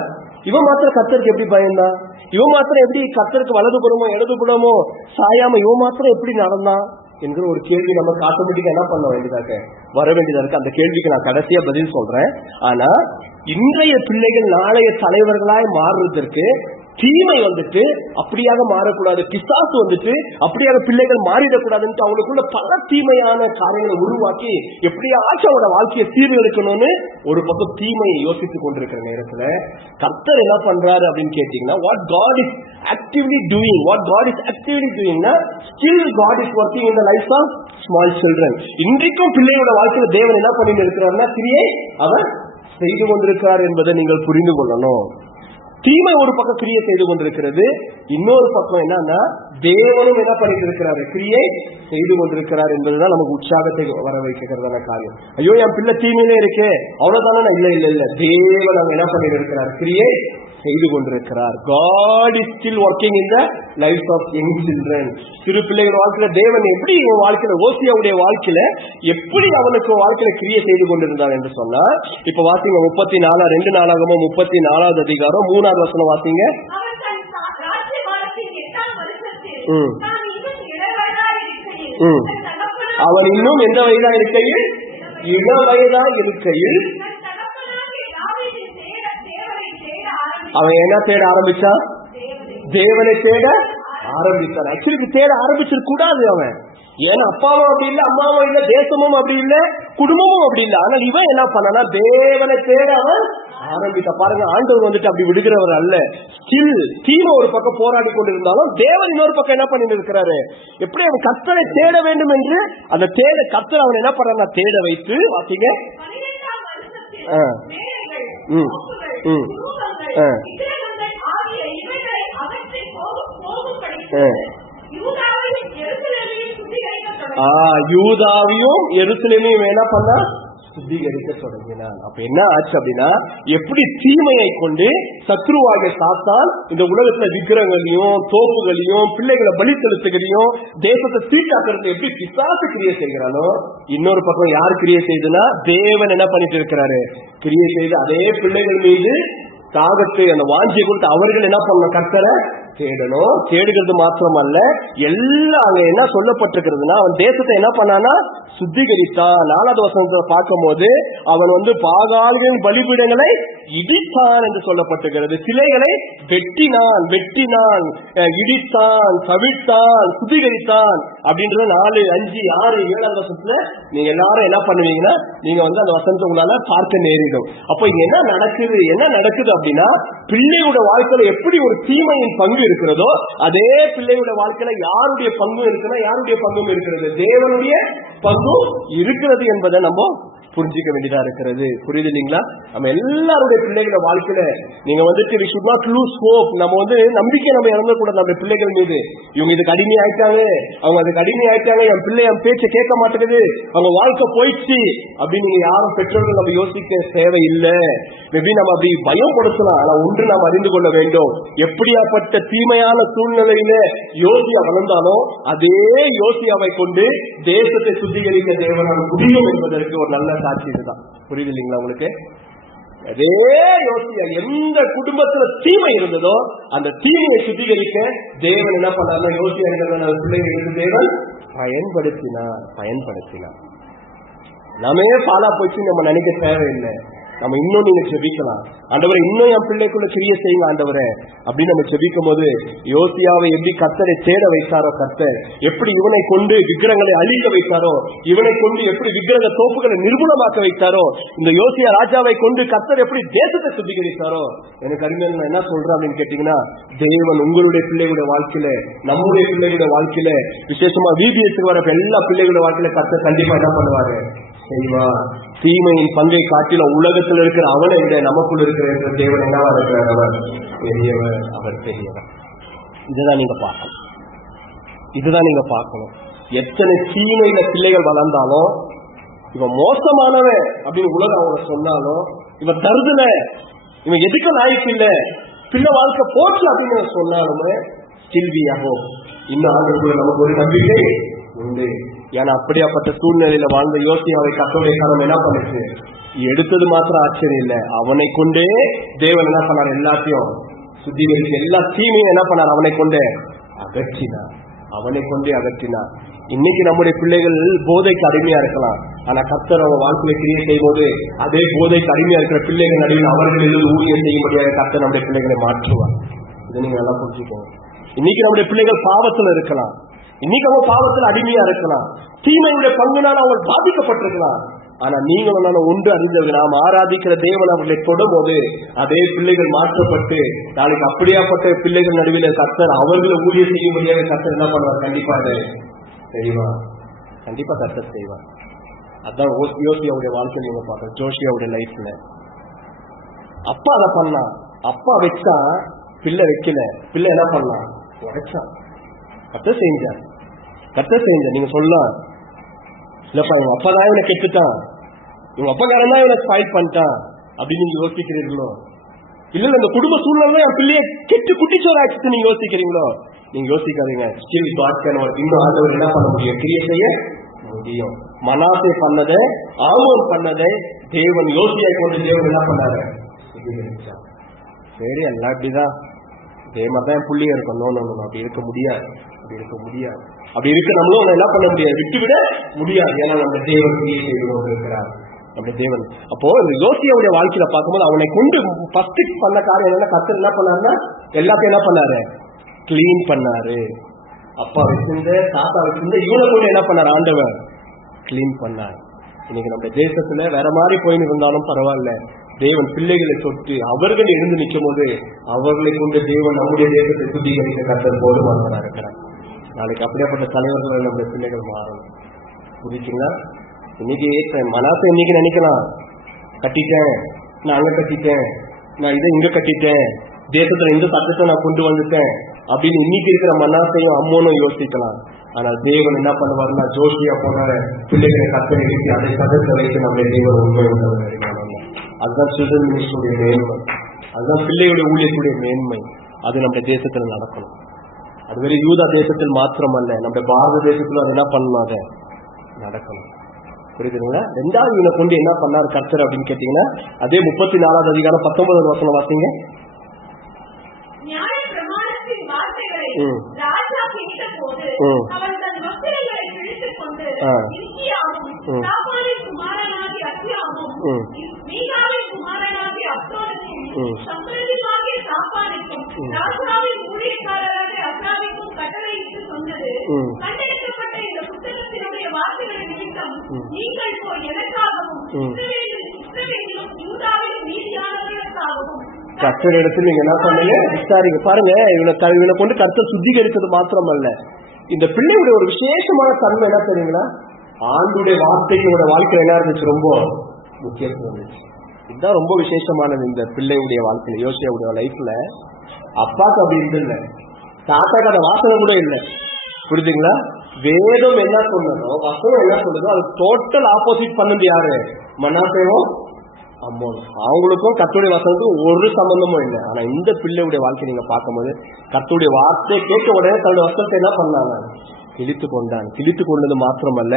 இவன் மாத்திரம் கர்த்தருக்கு எப்படி பயந்தான், இவன் மாத்திரம் எப்படி கர்த்தருக்கு வலதுபுறமோ இடதுபுறமோ சாயாம இவன் மாத்திரம் எப்படி நடந்தான் என்கிற ஒரு கேள்வி நமக்கு ஆட்டோமேட்டிக்கா என்ன பண்ண வேண்டியதாக வர வேண்டியதா இருக்கு. அந்த கேள்விக்கு நான் கடைசியா பதில் சொல்றேன். ஆனா இன்றைய பிள்ளைகள் நாளைய தலைவர்களாய் மாறுவதற்கு தீமை வந்துட்டு அப்படியாக மாறக்கூடாது, பிசாசு வந்துட்டு அப்படியாக பிள்ளைகள் மாறிடக்கூடாதுன்னு அவங்களுக்குள்ள பல தீமையான காரியங்களை உருவாக்கி எப்படியாச்சும் அவங்களோட வாழ்க்கையை சீர்கெடுக்கணும்னு ஒரு பக்கம் தீமையை யோசித்துக் கொண்டிருக்கிற நேரத்துல கர்த்தர் என்ன பண்றாரு அப்படின்னு கேட்டீங்கன்னா, what God is actively doing still God is working in the lives of small children. இன்றைக்கும் பிள்ளையோட வாழ்க்கையில தேவன் என்ன பண்ணிட்டு இருக்கிறாருன்னா, கிரியை அவர் செய்து கொண்டிருக்கிறார் என்பதை நீங்கள் புரிந்து கொள்ளணும். தீமை ஒரு பக்கம் கிரியை செய்து கொண்டிருக்கிறது, இன்னொரு பக்கம் என்னன்னா தேவனும் என்ன பண்ணிட்டு இருக்கிறாரு, கிரியை செய்து கொண்டிருக்கிறார் என்பதுதான் நமக்கு உற்சாகத்தை வர வைக்கிறதான காரியம். ஐயோ என் பிள்ளை தீமையிலே இருக்கே அவ்வளவுதானே, இல்ல இல்ல இல்ல, தேவன் அங்க என்ன பண்ணிட்டு இருக்கிறார், கிரியை செய்து கொண்டிருக்கிறார். God is still working in the lives of young children. சிறு பிள்ளைகள் வாழ்க்கையில தேவன் எப்படி இவன் வாழ்க்கையில, ஓசியாவுடைய வாழ்க்கையில எப்படி அவனுக்கு வாழ்க்கையில கிரியை செய்து கொண்டிருந்தார் என்று சொன்னா, இப்ப வாசிங்க 34 2 நாளாகமும் 34வது அதிகாரம் 3வது வசனம் வாசிங்க. அவன் இன்னும் எந்த வயதா இருக்கையில், இள வயதா இருக்கையில் அவன் என்ன தேட ஆரம்பிச்சான், தேவனை தேட ஆரம்பித்தான். ஆக்சுவலி தேட ஆரம்பிச்சிருக்க கூடாது அவன், ஏன்னா அப்பாவும் அப்படி இல்லை, அம்மாவும் இல்லை, தேசமும் அப்படி இல்லை, குடும்பமும் அப்படி இல்லை. ஆனால் இவன் என்ன பண்ணனா, தேவனை தேட அவன் ஆரம்பித்த. பாருங்க, ஆண்டவர் வந்துட்டு அப்படி விடுகிறவர் அல்ல. ஸ்டில் தீமை ஒரு பக்கம் போராடி கொண்டிருந்தாலும் தேவன் இன்னொரு பக்கம் என்ன பண்ணிட்டு இருக்கிறாரு, எப்படி அவன் கர்த்தரை தேட வேண்டும் என்று அந்த தேட கர்த்தர் அவன் என்ன பண்றான், தேட வைத்து வாசிங்க. யூதாவையும் எருசலேமையும் என்ன பண்ண, சுத்திகரிக்க தொடங்கினான். அப்ப என்ன ஆச்சு அப்படின்னா, எப்படி தீமையை கொண்டு சத்ருவாக சாத்தான் இந்த உலகத்துல விக்கிரகங்களையும் தோப்புகளையும் பிள்ளைகளை பலி செலுத்துகளையும் தேசத்தை தீட்டாக்குறது எப்படி பிசாசு கிரியை செய்கிறானோ, இன்னொரு பக்கம் யார் கிரியை செய்துன்னா தேவன் என்ன பண்ணிட்டு இருக்கிறாரு, கிரியை செய்து அதே பிள்ளைகள் மீது தாகத்தை அந்த வாஞ்சியை கொடுத்து அவர்கள் என்ன பண்ண, கர்த்தரை தேடணும். தேடுகிறது மாத்திரமல்ல, எல்லாம் அங்க என்ன சொல்லப்பட்டிருக்கிறதுனா, அவன் தேசத்தை என்ன பண்ணானா சுத்திகரித்தான். 4வது வசனத்தை பார்க்கும் போது அவன் பாகால்களின் பலிபீடங்களை இடித்தான் என்று சொல்லப்பட்டிருக்கிறது. சிலைகளை வெட்டினான், இடித்தான், தவிர்த்தான், சுத்திகரித்தான் அப்படின்றது 4, 5, 6, 7வது வசனத்துல நீங்க எல்லாரும் என்ன பண்ணுவீங்கன்னா, நீங்க அந்த வசனத்தை உங்களால பார்க்க நேரிடும். அப்ப இங்க என்ன நடக்குது அப்படின்னா, பிள்ளையோட வாழ்க்கையில எப்படி ஒரு தீமையின் பங்கு இருக்கிறதோ, அதே பிள்ளையோட வாழ்க்கையில யாருடைய பங்கும் இருக்குன்னா, யாருடைய பங்கும் இருக்கிறது, தேவனுடைய பங்கும் இருக்கிறது என்பதை நம்ம புரிஞ்சிக்க வேண்டியதா இருக்கிறது. புரியுது இல்லைங்களா? நம்ம எல்லாருடைய பிள்ளைகள வாழ்க்கையில நீங்க we should not lose hope. நம்ம நம்பிக்கை நம்ம இழந்தக்கூடாது நம்ம பிள்ளைகள் மீது. இவங்க இதுக்கு அடிமை ஆயிட்டாங்க, அவங்க அதுக்கு அடிமை ஆயிட்டாங்க, என் பிள்ளை என் பேச்சை கேட்க மாட்டேங்குது, அவங்க வாழ்க்கை போயிடுச்சு அப்படின்னு நீங்க யாரும் பெற்றோர்கள் நம்ம யோசிக்க தேவையில்லை. மேபி நம்ம அப்படி பயம் படுத்தலாம். ஆனா ஒன்று நாம் அறிந்து கொள்ள வேண்டும், எப்படியாப்பட்ட தீமையான சூழ்நிலையில யோசியா வளர்ந்தாலும் அதே யோசியாவை கொண்டு தேசத்தை சுத்திகரிக்க தேவனால் முடியும் என்பதற்கு ஒரு நல்ல சாட்சி இதுதான். புரியுது இல்லைங்களா உங்களுக்கு? அதே யோசியா எந்த குடும்பத்துல தீமை இருந்ததோ அந்த தீமையை சுத்திகரிக்க தேவன் என்ன பண்ணார்? யோசியா பிள்ளைகளுக்கு தேவன் பயன்படுத்தினார். நாமே பாலா போச்சு நம்ம நினைக்க தேவையில்லை. நம்ம இன்னும் நீங்க செபிக்கலாம், ஆண்டவரை இன்னும் என் பிள்ளைக்குள்ள கிரியை செய்யுங்க ஆண்டவரை அப்படின்னு நம்ம செபிக்கும் போது, யோசியாவை எப்படி கர்த்தரை தேட வைத்தாரோ, கர்த்தர் எப்படி இவனை கொண்டு விக்கிரங்களை அழிக்க வைத்தாரோ, இவனை கொண்டு எப்படி விக்கிரக தோப்புகளை நிர்மூலமாக்க வைத்தாரோ, இந்த யோசியா ராஜாவை கொண்டு கர்த்தர் எப்படி தேசத்தை சுத்திகரித்தாரோ, எனக்கு அறிஞர் என்ன சொல்றேன் அப்படின்னு கேட்டீங்கன்னா, தேவன் உங்களுடைய பிள்ளைகளுடைய வாழ்க்கையில, நம்முடைய பிள்ளைகளுடைய வாழ்க்கையில, விசேஷமா VBS வர எல்லா பிள்ளைகளுடைய வாழ்க்கையில கர்த்தர் கண்டிப்பா என்ன பண்ணுவாரு? செய்வார். தீமையின் பங்கை காட்டில உலகத்தில் இருக்கிற அவனை விட நமக்குள் இருக்கிற தேவன் என்னவா இருக்கிறார்? அவர் பெரியவர், அவர் பெரியவர். இதுதான் நீங்க பார்க்கணும். எத்தனை தீமையில பிள்ளைகள் வளர்ந்தாலும், இவன் மோசமானவன் அப்படின்னு உலகம் அவங்க சொன்னாலும், இவன் தருதல, இவன் எதுக்கு லாய்க்கு இல்ல, பிள்ளை வாழ்க்கை போச்சு அப்படின்னு சொன்னாலுமே ஸ்டில்வியாகும். இன்னும் ஆண்டுக்குள்ள நமக்கு ஒரு நம்பிக்கை உண்டு. ஏன்னா அப்படியாப்பட்ட சூழ்நிலையில வாழ்ந்த யோசியாவை கர்த்தருடைய கரம் என்ன பண்ணுச்சு? எடுத்தது மாத்திரம் ஆச்சரியம் இல்லை, அவனை கொண்டே தேவன் என்ன பண்ணார்? எல்லாத்தையும் சுத்திகரிச்சு எல்லா தீமையும் என்ன பண்ணார்? அவனை கொண்டே அகற்றினார். இன்னைக்கு நம்முடைய பிள்ளைகள் போதைக்கு அடிமையா இருக்கலாம், ஆனா கர்த்தர் அவங்க வாழ்க்கையை கிரியை செய்யும் போது அதே போதைக்கு அடிமையா இருக்கிற பிள்ளைகள் நடுவில் அவர்களில் ஊழியம் செய்யும்படியாக கர்த்தர் நம்முடைய பிள்ளைகளை மாற்றுவார். இதை நீங்க நல்லா புரிஞ்சுக்கோங்க. இன்னைக்கு நம்முடைய பிள்ளைகள் பாவத்துல இருக்கலாம், இன்னைக்கு அவங்க பாவத்தில் அடிமையா இருக்கலாம், தீமையுடைய பங்குனால அவங்க பாதிக்கப்பட்டிருக்கலாம். ஆனா நீங்களும் நானும் ஒன்று அறிந்தவர்கள், நாம் ஆராதிக்கிற தேவன் அவர்களை தொடும் போது அதே பிள்ளைகள் மாற்றப்பட்டு நாளைக்கு அப்படியாப்பட்ட பிள்ளைகள் நடுவில் கர்த்தர் அவர்களை ஊழியம் செய்யும்படியாக கர்த்தர் என்ன பண்ணுவார்? கண்டிப்பா செய்வார். கண்டிப்பா கர்த்தர் செய்வார். அதான் யோசியாவுடைய வாழ்க்கை நீங்க பாக்க, ஜோஷியாவுடைய லைஃப்ல அப்பா அதை பண்ணா, அப்பா வச்சா, பிள்ளை வைக்கல, பிள்ளை என்ன பண்ணா? உடைச்சான். கர்த்தர் செஞ்சார். நீங்க சொல்லலாம், இல்லப்பா இவங்க அப்பதான் இவனை கெட்டுட்டான், இவங்க அப்பக்காரன் தான் இவனை ஸ்பாயில் பண்ணிட்டான் அப்படின்னு நீங்க யோசிக்கிறீர்களோ? இல்ல இந்த குடும்ப சூழ்நிலை என் பிள்ளைய கெட்டு குட்டிச்சோர் ஆச்சு நீங்க யோசிக்கிறீங்களோ? நீங்க யோசிக்காதீங்க. Still God can work. இன்னும் ஆண்டவர் என்ன பண்ண முடியும்? கிரியை செய்ய முடியும். மனாசே பண்ணதை, ஆமோன் பண்ணதை தேவன் யோசியை கொண்டு தேவன் என்ன பண்ணாரு? சரி எல்லாம் இப்படிதான் இதே மாதிரிதான் என் புள்ளியா இருக்கும். அப்படி இருக்க முடியாது. அப்படி இருக்க நம்மளும் என்ன பண்ண முடியாது? விட்டுவிட முடியாது. ஏன்னா நம்ம தேவன் கிரியை செய்து கொண்டு இருக்கிறார். நம்ம தேவன். அப்போ இந்த யோசியாவுடைய வாழ்க்கையில பார்க்கும்போது அவனை கொண்டு ஃபர்ஸ்ட் பண்ண காரியம் என்னன்னா, கர்த்தர் என்ன பண்ணாருன்னா எல்லாத்தையும் என்ன பண்ணாரு? கிளீன் பண்ணாரு. அப்பா வச்சிருந்த, தாத்தா வச்சிருந்த, இவனை கொண்டு என்ன பண்ணாரு? ஆண்டவர் கிளீன் பண்ணார். இன்னைக்கு நம்ம தேசத்துல வேற மாதிரி போயின்னு இருந்தாலும் பரவாயில்ல, தேவன் பிள்ளைகளை தொட்டு அவர்கள் எழுந்து நிற்கும் போது அவர்களை கொண்டு தேவன் நம்முடைய தேசத்தை சுத்திகரிக்க கர்த்தர் போதுமானவராக இருக்கிறார். நாளைக்கு அப்படியாப்பட்ட தலைவர்கள் நம்முடைய பிள்ளைகள் மாறணும். புரியுதுங்களா? இன்னைக்கு மனசை இன்னைக்கு நினைக்கலாம், கட்டிட்டேன், நான் அங்க கட்டிட்டேன், நான் இதை இங்க கட்டிட்டேன், தேசத்துல இந்த சட்டத்தை நான் கொண்டு வந்துட்டேன் அப்படின்னு இன்னைக்கு இருக்கிற மனாசையும் அம்மோனும் யோசிக்கலாம். ஆனா தேவன் என்ன பண்ணுவாருன்னா, ஜோஷியா போன பிள்ளைகளை கர்த்தர் எழுப்பி அதை சதத்தை வைத்து நம்முடைய தேவன் உண்மை உள்ளவர். அதுதான் சில்ட்ரன் மினிஸ்ட்ரியுடைய மேன்மை, அதுதான் பிள்ளையுடைய ஊழியத்துடைய மேன்மை. அது நம்முடைய தேசத்துல நடக்கணும். அது வெறும் யூதா தேசத்தில் மாத்திரமல்ல, நம்முடைய பாரத தேசத்துல அது என்ன பண்ணணும்? அதை நடக்கணும். புரியுதுங்களா? ரெண்டாவது இவனை கொண்டு என்ன பண்ணாரு கர்த்தர் அப்படின்னு கேட்டீங்கன்னா, அதே 34வது அதிகாரம் 19வது வசனம் வாசிங்க. நியாயப்பிரமாணத்தின் ராஜா கேட்டபோது அவன் தன் வஸ்திரங்களை கிழித்துக் கொண்டு இஸ்கியாவும் சாப்பானின் குமாரனாகிய அக்கியாவும் மீகாவின் குமாரனாகிய அப்தோனுக்கும் சம்பிரதியாகிய சாப்பானுக்கும் ராஜாவின் ஊழியக்காரராகிய அக்ராவிக்கும் கட்டளையிட்டு சொன்னது, கண்டெடுக்கப்பட்ட இந்த புத்தகத்தினுடைய வார்த்தைகளை நிமித்தம் நீங்கள் போய் எனக்காகவும் இஸ்ரவேலிலும் யூதாவிலும் மீதியானவர்களுக்காகவும் கர்த்தரிடத்தில் நீங்க என்ன பண்ணீங்க? விசாரிங்க. பாருங்க, இவனை கொண்டு கர்த்தர் சுத்திகரித்தது மாத்திரமல்ல, இந்த பிள்ளையுடைய ஒரு விசேஷமான தன்மை என்ன தெரியுங்களா? ஆண்டுடைய வார்த்தைக்கு வாழ்க்கையில என்ன இருந்துச்சு? ரொம்ப முக்கியத்துவம் இருந்துச்சு. இதுதான் ரொம்ப விசேஷமானது இந்த பிள்ளையுடைய வாழ்க்கையில. யோசியாவுடைய லைஃப்ல அப்பாக்கு அப்படி இருந்தில்ல, தாத்தாக்கு அந்த வாசனை கூட இல்லை. புரியுதுங்களா? வேதம் என்ன சொன்னதோ, வசனம் என்ன சொன்னதோ அது டோட்டல் ஆப்போசிட் பண்ணது யாரு? மனாசேவும் அம்மோனும். அவங்களுக்கும் கர்த்தருடைய வசனத்துக்கும் ஒரு சம்பந்தமும் இல்லை. ஆனா இந்த பிள்ளையுடைய வாழ்க்கை நீங்க பார்க்கும்போது கர்த்தருடைய வார்த்தையை கேட்க உடனே தன்னுடைய வசனத்தை என்ன பண்ணாங்க? கிழித்து கொண்டான். கிழித்து கொண்டது மாத்திரமல்ல,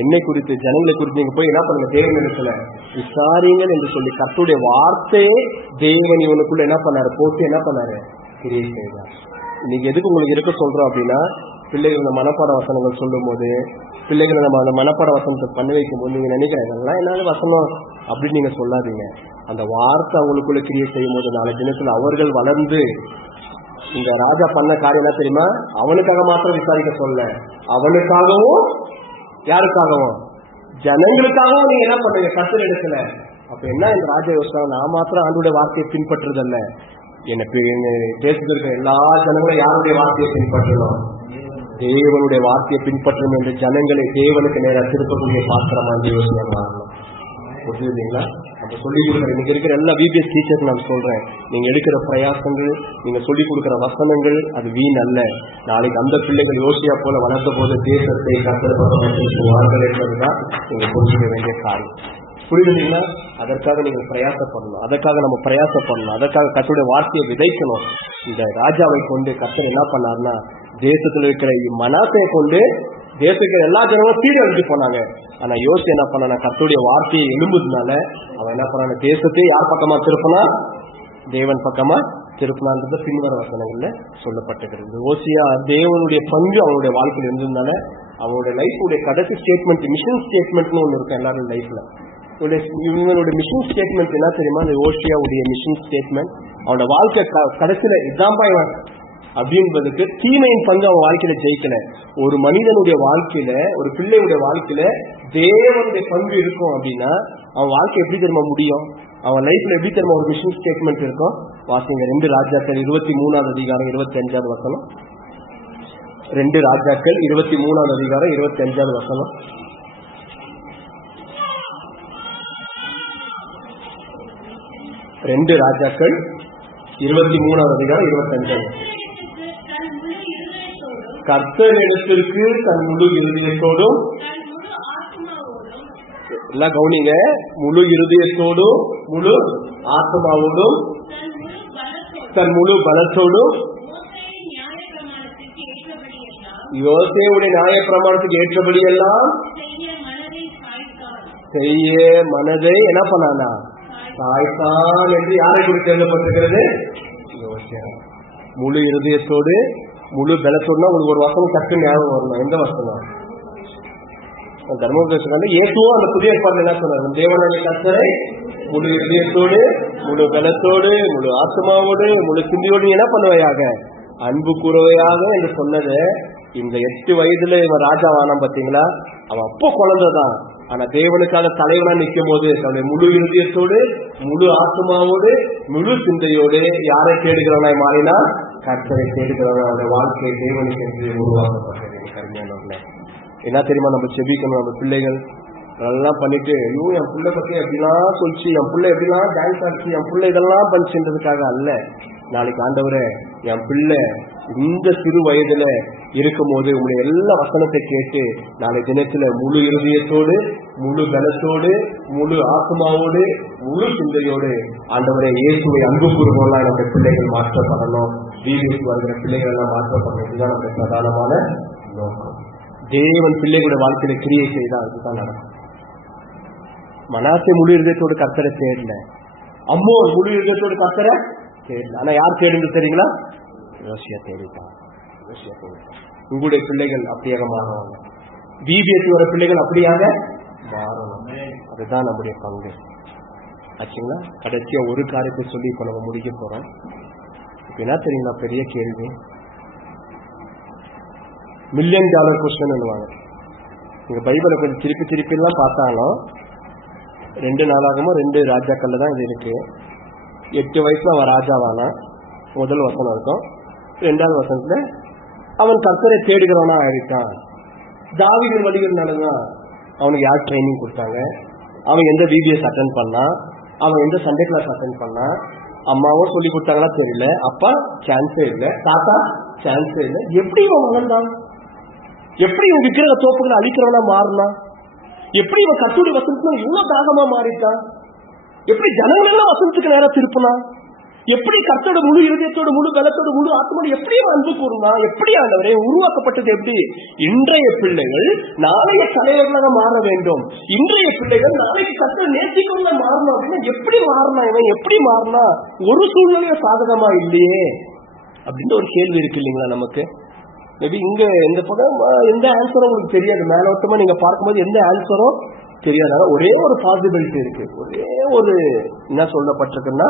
என்னை குறித்து ஜனங்களை குறித்து நீங்க போய் என்ன பண்ணுங்க? தேவனிடத்துல விசாரிங்கள் என்று சொல்லி கர்த்தருடைய வார்த்தையே தேவன் இவனுக்குள்ள என்ன பண்ணாரு? போட்டு என்ன பண்ணாரு? கிரியேட் செய்தார். இன்னைக்கு எதுக்கு உங்களுக்கு இருக்க சொல்றோம் அப்படின்னா, பிள்ளைகள் இந்த மனப்பாட வசனங்கள் சொல்லும் போது, பிள்ளைகளை நம்ம அந்த மனப்பாட வசனத்தை பண்ணி வைக்கும் போது நீங்க நினைக்கிறீங்களா என்னால வசனம் அப்படின்னு நீங்க சொல்லாதீங்க. அந்த வார்த்தை அவங்களுக்குள்ள கிரியேட் செய்யும் போது நாளை தினத்துல அவர்கள் வளர்ந்து, இந்த ராஜா பண்ண காரியம் என்ன தெரியுமா? அவனுக்காக மாத்திரம் விசாரிக்க சொல்ல, அவனுக்காகவும் யாருக்காகவும்? ஜனங்களுக்காகவும் நீங்க என்ன பண்ணுங்க? கர்த்தர் இடத்துல. அப்ப என்ன இந்த ராஜா யோசனை? நான் மாத்திரம் ஆண்டுடைய வார்த்தையை பின்பற்றுறதல்ல, எனக்கு தேசத்தில் இருக்கிற எல்லா ஜனங்களும் யாருடைய வார்த்தையை பின்பற்றணும்? தேவனுடைய வார்த்தையை பின்பற்றணும் என்று ஜனங்களை தேவனுக்கு நேரம் திருப்பக்கூடிய பாத்திரமா இந்த யோசனை மாறணும். புரிஞ்சுங்களா? நம்ம சொல்லிக் கொடுக்குற இன்னைக்கு இருக்கிற எல்லா விபிஎஸ் டீச்சர் நான் சொல்றேன், நீங்க எடுக்கிற பிரயாசங்கள், நீங்க சொல்லிக் கொடுக்குற வசனங்கள் அது வீண் அல்ல. நாளைக்கு அந்த பிள்ளைகள் யோசியா போல வளர்த்த போது தேசத்தை கத்தல் என்பதுதான் நீங்க புரிஞ்சுக்க வேண்டிய காரியம். புரியுதுங்களா? அதற்காக நீங்க பிரயாசப்படணும், அதற்காக நம்ம பிரயாசப்படணும், அதற்காக கர்த்தருடைய வார்த்தையை விதைக்கணும். இந்த ராஜாவை கொண்டு கர்த்தர் என்ன பண்ணாருன்னா, தேசத்துல இருக்கிற மனாசையை கொண்டு தேசத்துக்கு எல்லா ஜனங்களும் சீடு அழிஞ்சு போனாங்க. ஆனா யோசி என்ன பண்ணா? கர்த்தருடைய வார்த்தையை எழும்புதுனால அவன் என்ன பண்ணான? தேசத்தை யார் பக்கமா திருப்பினா? தேவன் பக்கமா திருப்பினான்றது பின்வர வசனங்கள்ல சொல்லப்பட்டிருக்கிறது. ஓசியா தேவனுடைய பங்கு அவனுடைய வாழ்க்கையில் இருந்ததுனால அவனுடைய லைஃபுடைய கடைசி ஸ்டேட்மெண்ட், மிஷன் ஸ்டேட்மெண்ட்னு ஒண்ணு இருக்கும் எல்லாரும் லைஃப்ல. இவங்களுடைய மிஷன் ஸ்டேட்மெண்ட் என்ன தெரியுமா? அந்த ஓசியாவுடைய மிஷன் ஸ்டேட்மெண்ட், அவனோட வாழ்க்கை கடைசியில இதான்பா இவன் அப்படின்றதுக்கு தீமையின் பங்கு அவன் வாழ்க்கையில ஜெயிக்கல. ஒரு மனிதனுடைய வாழ்க்கையில, ஒரு பிள்ளையுடைய வாழ்க்கையில தேவனுடைய பங்கு இருக்கும் அப்படின்னா அவன் வாழ்க்கை எப்படி தெரியுமா முடியும்? அவன் லைஃப்ல எப்படி தெரியுமா ஒரு மிஷன் ஸ்டேட்மெண்ட் இருக்கும்? வாசிங்க 2 ராஜாக்கள் 23வது அதிகாரம் 25வது வசனம். 2 ராஜாக்கள் 23வது அதிகாரம் 25வது வசனம். 2 ராஜாக்கள் 23வது அதிகாரம் 25. கர்த்தரிடத்திற்கு தன் முழு இருதயத்தோடும், எல்லாம் கவனிங்க, முழு இருதயத்தோடும் முழு ஆத்மாவோடும் தன் முழு பலத்தோடும் யோசேயுடைய நியாய பிரமாணத்துக்கு ஏற்றபடி எல்லாம் செய்ய மனதை என்ன பண்ணானா? சாய்த்தான் என்று யாரை குறித்து எழுதப்பட்டிருக்கிறது? யோசியா. முழு இருதயத்தோடு முழு பலத்தோடுனா உங்களுக்கு ஒரு வசனம் சற்று ஞாபகம் வரணும். எந்த வசனம்? தர்மோபதேசம் இயேசுவும் அந்த புதிய ஏற்பாடு என்ன சொன்னார்? தேவனுடைய கர்த்தரை முழு இதயத்தோடு முழு பலத்தோடு முழு ஆத்மாவோடு முழு சிந்தியோடு என்ன பண்ணுவையாக? அன்பு கூறுவையாக என்று சொன்னது. இந்த 8 வயதுல இவன் ராஜாவானான் பாத்தீங்களா? அவன் அப்போ குழந்தைதான். ஆனா தேவனுக்காக தலைவனா நிற்கும் போது தன்னுடைய முழு இருதயத்தோடு முழு ஆத்மாவோடு முழு சிந்தையோடு யாரை தேடுகிறவனாய் மாறினா? கர்த்தரை தேடுகிறவன். அவனுடைய வாழ்க்கை தேவனுக்கு என்று உருவாக்கப்பட்டது. கருமையானவர்கள என்ன தெரியுமா? நம்ம செபிக்கணும். நம்ம பிள்ளைகள் அதெல்லாம் பண்ணிட்டு, ஐயோ என் பிள்ளை பத்தி எப்படிலாம் சொல்லிச்சு, என் பிள்ளை எப்படிலாம் டான்ஸ் ஆடிச்சு, என் பிள்ளை இதெல்லாம் பண்ணிச்சுன்றதுக்காக அல்ல. நாளைக்கு ஆண்டவரே என் பிள்ளை இந்த சிறு வயதுல இருக்கும் போது உங்களுடைய எல்லா வசனத்தை கேட்டு நாளை தினத்துல முழு இருதயத்தோடு முழு பலத்தோடு முழு ஆத்மாவோடு முழு சிந்தையோடு ஆண்டவரே இயேசுவை அன்பு கூறுவோம்லாம் நம்முடைய பிள்ளைகள் மாற்றப்படணும். வீதிக்கு வருகிற பிள்ளைகள் எல்லாம் மாற்றப்படணும். இதுதான் நம்முடைய பிரதானமான நோக்கம். தேவன் பிள்ளைகளுடைய வாழ்க்கையில கிரியை செய்தா அதுதான் நடக்கும். மனாசே முழு இருதயத்தோடு கர்த்தரை தேடல, அம்மோன் முழு இருதயத்தோடு கர்த்தரை தேடல. ஆனா யார் தேடுன்னு தெரியுங்களா? யோசியா தேடிட்டான். உங்களுடைய பிள்ளைகள் அப்படியாக மாறுவாங்க. பிபிஎஸ்சி வர பிள்ளைகள் அப்படியாக மாறணும். அதுதான் நம்முடைய பங்கு ஆச்சுங்களா. கடைசியா ஒரு காரியத்தை சொல்லி இப்ப நம்ம முடிக்க போறோம். இப்ப என்ன தெரியுங்களா பெரிய கேள்வி, $1,000,000 கொஸ்டின் சொல்லுவாங்க. நீங்க பைபிளை கொஞ்சம் திருப்பி திருப்பி எல்லாம் பார்த்தாலும் 2 நாளாகமோ 2 ராஜாக்கள்ல தான் இது இருக்கு. 8 வயசுல அவன் ராஜாவானா, முதல் வசனம் இருக்கும். 2வது வசனத்துல அவன் கர்த்தரை தேடுகிறவனா ஆயிட்டான். தாவீதின் வழிகள்னாலதான் அவனுக்கு யார் ட்ரைனிங் கொடுத்தாங்க, அவன் எந்த பிபிஎஸ் அட்டென்ட் பண்ணான், அவன் எந்த சண்டே கிளாஸ் அட்டென்ட் பண்ணான், அம்மாவும் சொல்லி கொடுத்தாங்களா தெரியல, அப்பா சான்ஸே இல்லை, தாத்தா சான்ஸே இல்லை. எப்படி இவன் வளர்ந்தான்? எப்படி இவன் விக்கிரக தோப்புகளை அழிக்கிறவனா மாறினான்? எப்படி இவன் கர்த்தருடைய வசனத்துல இவ்வளவு தாகமா மாறிட்டான்? எப்படி ஜனங்கள் எல்லாம் வசனத்துக்கு நேரம் திருப்பினான்? எப்படி கர்த்தரோட முழு இருதயத்தோட முழு பலத்தோட முழு ஆத்மோட எப்படி அன்பு கூர்ந்தான்? எப்படி ஆண்டவரே உருவாக்கப்பட்டது? எப்படி இன்றைய பிள்ளைகள் நாளைய தலைவர்களாக மாற வேண்டும். இன்றைய பிள்ளைகள் நாளைக்கு கர்த்தரை நேசிக்கொள்ள மாறணும் அப்படின்னா எப்படி மாறினா? இவன் எப்படி மாறினா? ஒரு சூழ்நிலையும் சாதகமா இல்லையே அப்படின்னு ஒரு கேள்வி இருக்கு இல்லைங்களா நமக்கு. மேபி இங்க எந்த படம் எந்த ஆன்சரும் உங்களுக்கு தெரியாது, மேலோட்டமா நீங்க பார்க்கும்போது எந்த ஆன்சரும் தெரியாது. ஒரே ஒரு பாசிபிலிட்டி இருக்கு, ஒரே ஒரு என்ன சொல்லப்பட்டிருக்குன்னா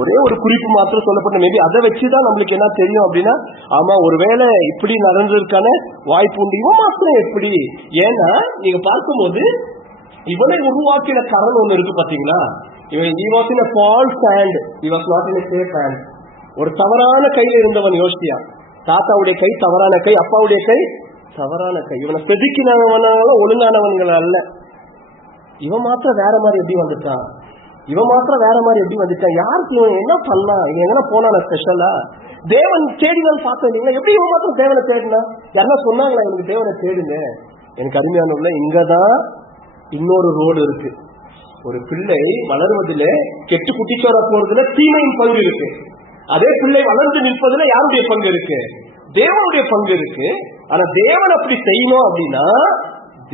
ஒரே ஒரு குறிப்பு மாத்திரம் சொல்லப்பட்ட. மேபி அதை வச்சுதான் நம்மளுக்கு என்ன தெரியும் அப்படின்னா, ஆமா ஒருவேளை இப்படி நடந்திருக்கான வாய்ப்பு உண்டு. இவன் மாத்திரம் எப்படி? ஏன்னா நீங்க பார்க்கும்போது இவனை உருவாக்கின கரணம் ஒண்ணு இருக்கு பாத்தீங்களா. இவன் he was in a false hand, he was not in a safe hand. ஒரு தவறான கையில இருந்தவன் யோசியா. தாத்தாவுடைய கை தவறான கை, அப்பாவுடைய கை தவறான கை. இவனை செதுக்கினவனாலும் ஒழுங்கானவன்கள் அல்ல. இவன் மாத்திரம் வேற மாதிரி எப்படி வந்துட்டான்? இவன் மாத்திரம் வேற மாதிரி எப்படி வந்துட்டான்? யாருக்கு இவன் என்ன பண்ணா? இவன் எங்கன்னா போனா ஸ்பெஷலா தேவன் தேடினான்னு பார்த்தோம் இல்லைங்களா. எப்படி இவன் மாத்திரம் தேவனை தேடினா? யாருன்னா சொன்னாங்களா இவனுக்கு தேவனை தேடுங்க? எனக்கு அருமையானவங்கள இங்கதான் இன்னொரு ரோடு இருக்கு. ஒரு பிள்ளை வளருவதிலே கெட்டு குட்டிச்சோரா போறதுல தீமையின் பங்கு இருக்கு. அதே பிள்ளை வளர்ந்து நிற்பதுல யாருடைய பங்கு இருக்கு? தேவனுடைய பங்கு இருக்கு. ஆனா தேவன் அப்படி செய்யணும் அப்படின்னா,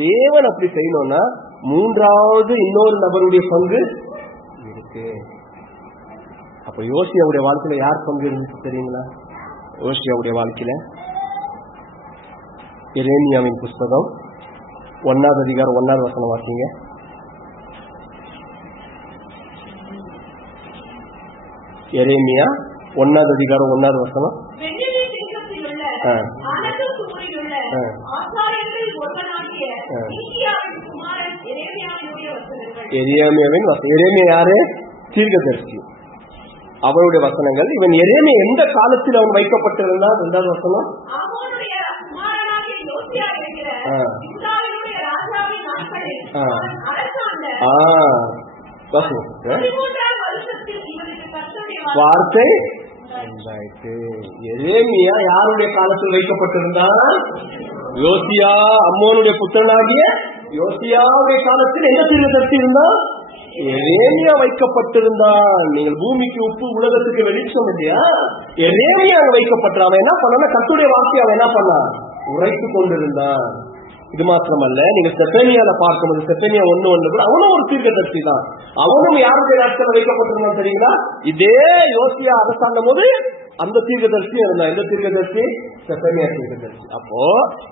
தேவன் அப்படி செய்யணும்னா மூன்றாவது இன்னொரு நபருடைய பங்கு இருக்கு. அப்ப யோசியாவுடைய வாழ்க்கையில யார் பங்கு இருந்துச்சு தெரியுங்களா? யோசியாவுடைய வாழ்க்கையில எரேமியாவின் புஸ்தகம் 1வது அதிகாரம் 1வது வசனம் வாசிங்க. எரேமியா 1வது அதிகாரம் 1வது வசனம். எரேமியா யாரு? தீர்க்கதரிசி. அவருடைய வசனங்கள். இவன் எரேமியா எந்த காலத்தில் அவன் வைக்கப்பட்டிருந்தான்? 2வது வசனம். வார்த்தை எரேமியா யாருடைய காலத்தில் வைக்கப்பட்டிருந்தான்? யோசியா, அம்மோனுடைய புத்திரனாகிய யோசியாவுடைய காலத்தில் என்ன தீர்க்கதரிசி இருந்தான்? எரேமியா வைக்கப்பட்டிருந்தான். நீங்கள் பூமிக்கு உப்பு உலகத்துக்கு வெளிச்சம் இல்லையா? எரேமியா வைக்கப்பட்ட அவன் என்ன பண்ணா? கர்த்தருடைய வார்த்தையை அவன் என்ன பண்ணான்? உரைத்து கொண்டிருந்தான். இது மாத்திரமல்ல, நீங்க செப்பனியால பார்க்கும்போது செப்பனியா 1:1 கூட அவனும் ஒரு தீர்க்கதரிசி தான். அவனும் யாருடைய நாட்கள் வைக்கப்பட்டிருந்தான் தெரியுங்களா? இதே யோசியா அரசாங்கம் போது அந்த தீர்க்கதரிசி இருந்தான். எந்த தீர்க்கதரிசி? செப்பனியா தீர்க்கதரிசி. அப்போ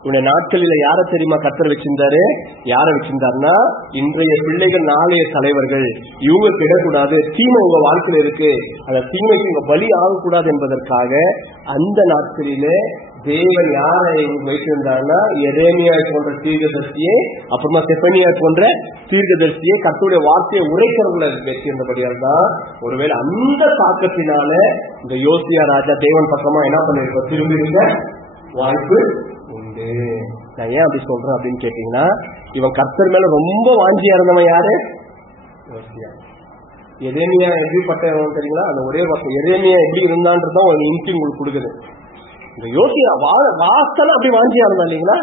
இவனுடைய நாட்களில யார தெரியுமா கர்த்தர் வச்சிருந்தாரு? யார வச்சிருந்தாருன்னா, இன்றைய பிள்ளைகள் நாளைய தலைவர்கள். இவங்க கிடக்கூடாது, தீமை உங்க வாழ்க்கையில இருக்கு, அந்த தீமைக்கு உங்க பலி ஆகக்கூடாது என்பதற்காக அந்த நாட்களிலே தேவன் யாரை வைத்திருந்தாருன்னா எரேமியா போன்ற தீர்க்கதரிசியை, அப்புறமா செப்பனியா போன்ற தீர்க்கதரிசியை கர்த்தருடைய வார்த்தையை உரைக்கிறவங்களை வச்சிருந்தபடியால் தான் ஒருவேளை அந்த தாக்கத்தினால இந்த யோசியா ராஜா தேவன் பக்கமா என்ன பண்ணிருக்க திரும்பி இருக்க வாய்ப்பு உண்டு. நான் ஏன் அப்படி சொல்றேன் அப்படின்னு கேட்டீங்கன்னா, இவன் கர்த்தர் மேல ரொம்ப வாஞ்சியா இருந்தவன் யாரு? யோசியா. எரேமியா எப்படிப்பட்டவன் தெரியுங்களா? அந்த ஒரே வார்த்தை எரேமியா எப்படி இருந்தான்றதான் ஒரு இன்சி உங்களுக்கு கொடுக்குது. இந்த யோசியா வாசனை அப்படி வாஞ்சியா இருந்தா இல்லைங்களா?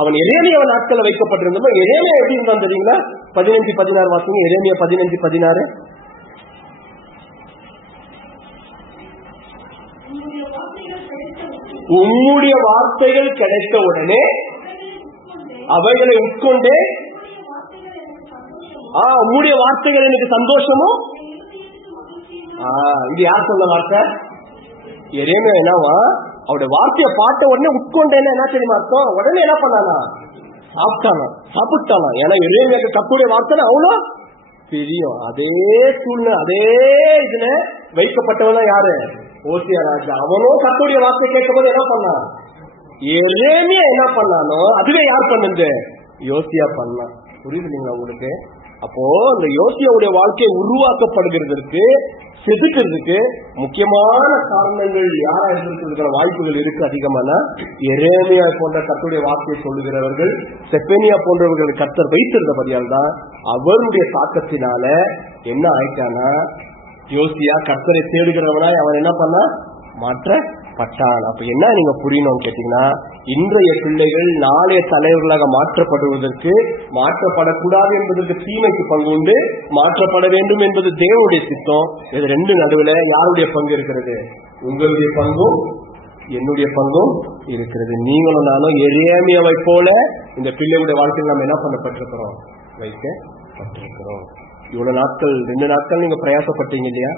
அவன் எரேமியா நாட்கள் வைக்கப்பட்டிருந்தோம். எரேமியா எப்படி இருந்தான் தெரியுங்களா? 15-16 வாசிங்க. எரேமியா 15-16. உம்முடைய வார்த்தைகள் கிடைத்த உடனே அவைகளை உட்கொண்டே, உம்முடைய வார்த்தைகள் எனக்கு சந்தோஷமும். இது யார் சொன்ன வார்த்தை? எரேமியா என்னவா? அவருடைய வார்த்தையை பார்த்த உடனே உட்கொண்டேன்னு என்ன தெரியுமா அர்த்தம்? உடனே என்ன பண்ணானா? சாப்பிட்டானா. ஏன்னா எரேமியாக்கு கர்த்தருடைய வார்த்தை அவ்வளோ தெரியும். அதே சூழ்நிலை அதே இதுல வைக்கப்பட்டவனா யாரு? ஓசியா ராஜா. அவனும் கர்த்தருடைய வார்த்தை கேட்கும் போது என்ன பண்ணான்? எரேமியா என்ன பண்ணானோ அதுவே யார் பண்ணது? யோசியா பண்ணான். புரியுது இல்லைங்களா உங்களுக்கு? அப்போ இந்த யோசியாவுடைய வாழ்க்கை உருவாக்கப்படுகிறதுக்கு செதுக்கிறதுக்கு முக்கியமான காரணங்கள் யாரா இருக்கிறதுக்கான வாய்ப்புகள் இருக்கு அதிகமான எரேமியா போன்ற கர்த்தருடைய வார்த்தையை சொல்லுகிறவர்கள், செப்பேனியா போன்றவர்கள் கர்த்தர் வைத்திருந்தபடியால் தான் அவருடைய தாக்கத்தினால என்ன ஆயிட்டானா, யோசியா கர்த்தரை தேடுகிறவனாய் அவன் என்ன பண்ணா மாற்றப்பட்டான். அப்ப என்ன நீங்க புரியணும் கேட்டீங்கன்னா, இன்றைய பிள்ளைகள் நாளைய தலைவர்களாக மாற்றப்படுவதற்கு, மாற்றப்படக்கூடாது என்பதற்கு தீமைக்கு பங்கு உண்டு, மாற்றப்பட வேண்டும் என்பது தேவனுடைய சித்தம். இது ரெண்டு நடுவில் யாருடைய பங்கு இருக்கிறது? உங்களுடைய பங்கும் என்னுடைய பங்கும் இருக்கிறது. நீங்களும் நானும் எரேமியாவை போல இந்த பிள்ளைகளுடைய வாழ்க்கையில் நம்ம என்ன பண்ணப்பட்டிருக்கிறோம்? வைக்கப்பட்டிருக்கிறோம். இவ்வளவு நாட்கள் 2 நாட்கள் நீங்க பிரயாசப்பட்டீங்க இல்லையா?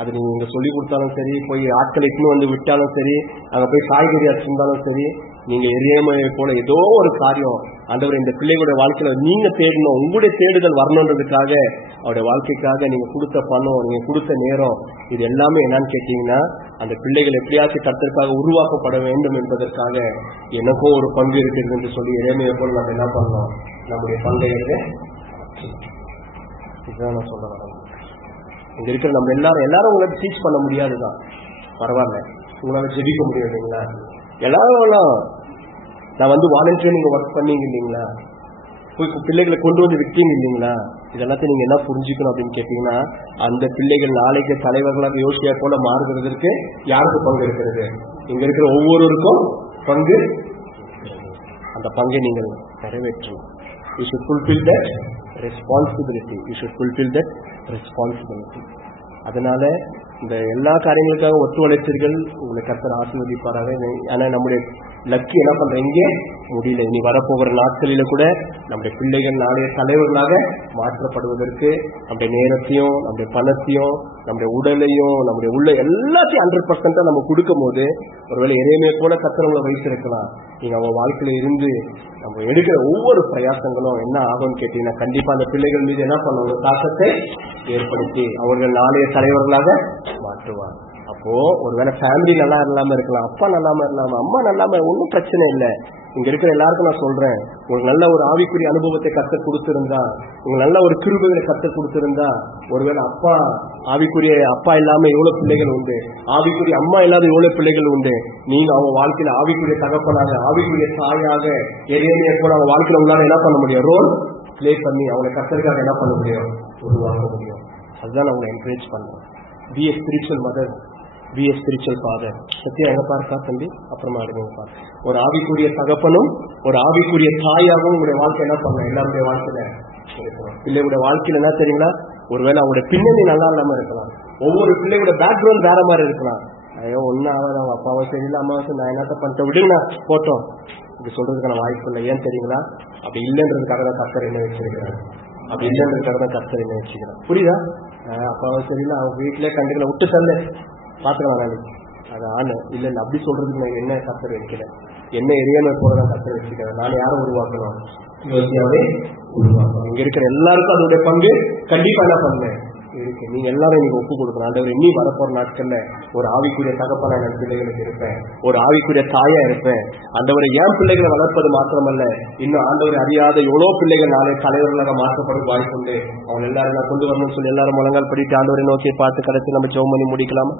அது நீங்க இங்க சொல்லி கொடுத்தாலும் சரி, போய் ஆட்களை இன்னும் வந்து விட்டாலும் சரி, அங்க போய் காய்கறி அடிச்சிருந்தாலும் சரி, நீங்க எரியமையை போல ஏதோ ஒரு காரியம் ஆண்டவர் இந்த பிள்ளைகளுடைய வாழ்க்கையில நீங்க தேடணும், உங்களுடைய தேடுதல் வரணுன்றதுக்காக, அவருடைய வாழ்க்கைக்காக நீங்க கொடுத்த பணம், நீங்க கொடுத்த நேரம், இது எல்லாமே என்னன்னு கேட்டீங்கன்னா, அந்த பிள்ளைகள் எப்படியாச்சும் கர்த்தருக்காக உருவாக்கப்பட வேண்டும் என்பதற்காக எனக்கும் ஒரு பங்கு இருக்கிறது என்று சொல்லி எரேமியா போல நம்ம என்ன பண்ணோம்? நம்முடைய பங்கை இதுதான் நான் சொல்ல வரேன். இங்க இருக்கிற நம்ம எல்லாரும் உங்களை டீச் பண்ண முடியாதுதான், பரவாயில்ல, உங்களால ஜெபிக்க முடியும் இல்லைங்களா? எல்லாரும் நான் வந்து வாலண்டியர் நீங்க ஒர்க் பண்ணீங்க இல்லைங்களா? போய் பிள்ளைகளை கொண்டு வந்து விட்டீங்க இல்லைங்களா? இதெல்லாத்தையும் நீங்க என்ன புரிஞ்சுக்கணும் அப்படின்னு கேட்டீங்கன்னா, அந்த பிள்ளைகள் நாளைக்கு தலைவர்களாக யோசியா போல மாறுகிறதுக்கு யாருக்கு பங்கு இருக்கிறது? இங்க இருக்கிற ஒவ்வொருவருக்கும் பங்கு. அந்த பங்கை நீங்கள் நிறைவேற்றணும். You should fulfill that responsibility. You should fulfill that responsibility. அதனால இந்த எல்லா காரியங்களுக்காக ஒத்துழைத்தீர்கள், உங்களை கர்த்தர் ஆசீர்வதிப்பாராக. ஆனா நம்முடைய லக்கு என்ன பண்ற இங்கே முடியல. இனி வரப்போகிற நாட்களில கூட நம்முடைய பிள்ளைகள் நாளைய தலைவர்களாக மாற்றப்படுவதற்கு நம்முடைய நேரத்தையும், நம்முடைய பணத்தையும், நம்முடைய உடலையும், நம்முடைய உள்ள எல்லாத்தையும் 100% நம்ம கொடுக்கும் போது, ஒருவேளை எரேமியா போல கர்த்தர் வைத்திருக்கலாம். நீங்க அவங்க வாழ்க்கையில இருந்து நம்ம எடுக்கிற ஒவ்வொரு பிரயாசங்களும் என்ன ஆகும்னு கேட்டீங்கன்னா, கண்டிப்பா அந்த பிள்ளைகள் மீது என்ன பண்ணுவாங்க? தாக்கத்தை ஏற்படுத்தி அவர்கள் நாளைய தலைவர்களாக மாற்றுவார். அப்போ ஒருவேளை ஃபேமிலி நல்லா இல்லாம இருக்கலாம், அப்பா நல்லாம இல்லாம, அம்மா நல்லாம, ஒன்றும் பிரச்சனை இல்லை. இங்க இருக்கிற எல்லாருக்கும் நான் சொல்றேன், உங்களுக்கு நல்ல ஒரு ஆவிக்குரிய அனுபவத்தை கர்த்தர் கொடுத்திருந்தா, உங்களுக்கு நல்ல ஒரு கிருபைகளை கர்த்தர் கொடுத்திருந்தா, ஒருவேளை ஆவிக்குரிய அப்பா இல்லாம எவ்வளவு பிள்ளைகள் உண்டு, ஆவிக்குரிய அம்மா இல்லாத எவ்வளவு பிள்ளைகள் உண்டு. நீங்க அவங்க வாழ்க்கையில ஆவிக்குரிய தகப்பனாக, ஆவிக்குரிய தாயாக, எரேமியா போல அவங்க வாழ்க்கையில உங்களால என்ன பண்ண முடியும்? ரோல் பிளே பண்ணி அவங்களை கர்த்தருக்காக என்ன பண்ண முடியும்? உருவாக்க முடியும். அதுதான் நான் உங்களை என்கரேஜ் பண்றேன். பி எ ஸ்பிரிச்சுவல் மதர், பி எ ஸ்பிரிச்சுவல் ஃபாதர். சத்தியா எங்க பார்க்கா தம்பி? அப்புறமா எடுங்க. ஒரு ஆவிக்குரிய தகப்பனும் ஒரு ஆவிக்குரிய தாயாகவும் உங்களுடைய வாழ்க்கை என்ன பண்ணணும்? எல்லாருடைய வாழ்க்கையில பிள்ளைகளுடைய வாழ்க்கையில என்ன தெரியுங்களா? ஒருவேளை அவங்களுடைய பின்னணி நல்லா இல்லாம இருக்கலாம், ஒவ்வொரு பிள்ளையோட பேக்ரவுண்ட் வேற மாதிரி இருக்கலாம். ஐயோ ஒன்னும் ஆகாது, அவங்க அப்பாவும் சரியில்லை, அம்மாவும் நான் என்னத்த பண்ணிட்டேன், விடுங்கண்ணா போட்டோம், இப்படி சொல்றதுக்கான வாய்ப்பு இல்லை. ஏன் தெரியுங்களா? அப்படி இல்லைன்றதுக்காக தான் கர்த்தர் என்ன வச்சிருக்கிறார். அப்படி இல்லைன்றதுக்காக தான் கர்த்தர் என்ன வச்சுக்கிறார். புரியுதா? அப்பாவும் சரியில்லை, அவங்க வீட்டிலே கண்டுக்கல, விட்டு செல்ல பாத்துக்கலாம் நாளைக்கு, அது ஆணு இல்ல இல்ல அப்படி சொல்றதுக்கு நான் என்ன கர்த்தர் வைக்கல, என்ன எரியாம போறதான் கர்த்தர் வச்சுக்கிறேன். நான் யாரும் உருவாக்கணும்? யோசியாவே உருவாக்கணும். இங்க இருக்கிற எல்லாருக்கும் அதோடைய பங்கு கண்டிப்பா என்ன பண்ணேன் இருக்கு. நீங்க எல்லாரும் நீங்க ஒப்பு கொடுக்கணும். ஆண்டவர் இன்னி வரப்போற நாட்கள்ல ஒரு ஆவிக்குரிய தகப்பனா என் பிள்ளைகளுக்கு இருப்பேன், ஒரு ஆவிக்குரிய தாயா இருப்பேன். ஆண்டவரை என் பிள்ளைகளை வளர்ப்பது மாத்திரமல்ல, இன்னும் ஆண்டவரை அறியாத எவ்வளவு பிள்ளைகள் நாளை தலைவர்களாக மாற்றப்படும் வாய்ப்புண்டு. அவங்க எல்லாரும் நான் கொண்டு வரணும்னு சொல்லி எல்லாரும் முழங்கால் படிட்டு ஆண்டவரை நோக்கி பார்த்து கடைசி நம்ம ஜெபம் பண்ணி முடிக்கலாம்.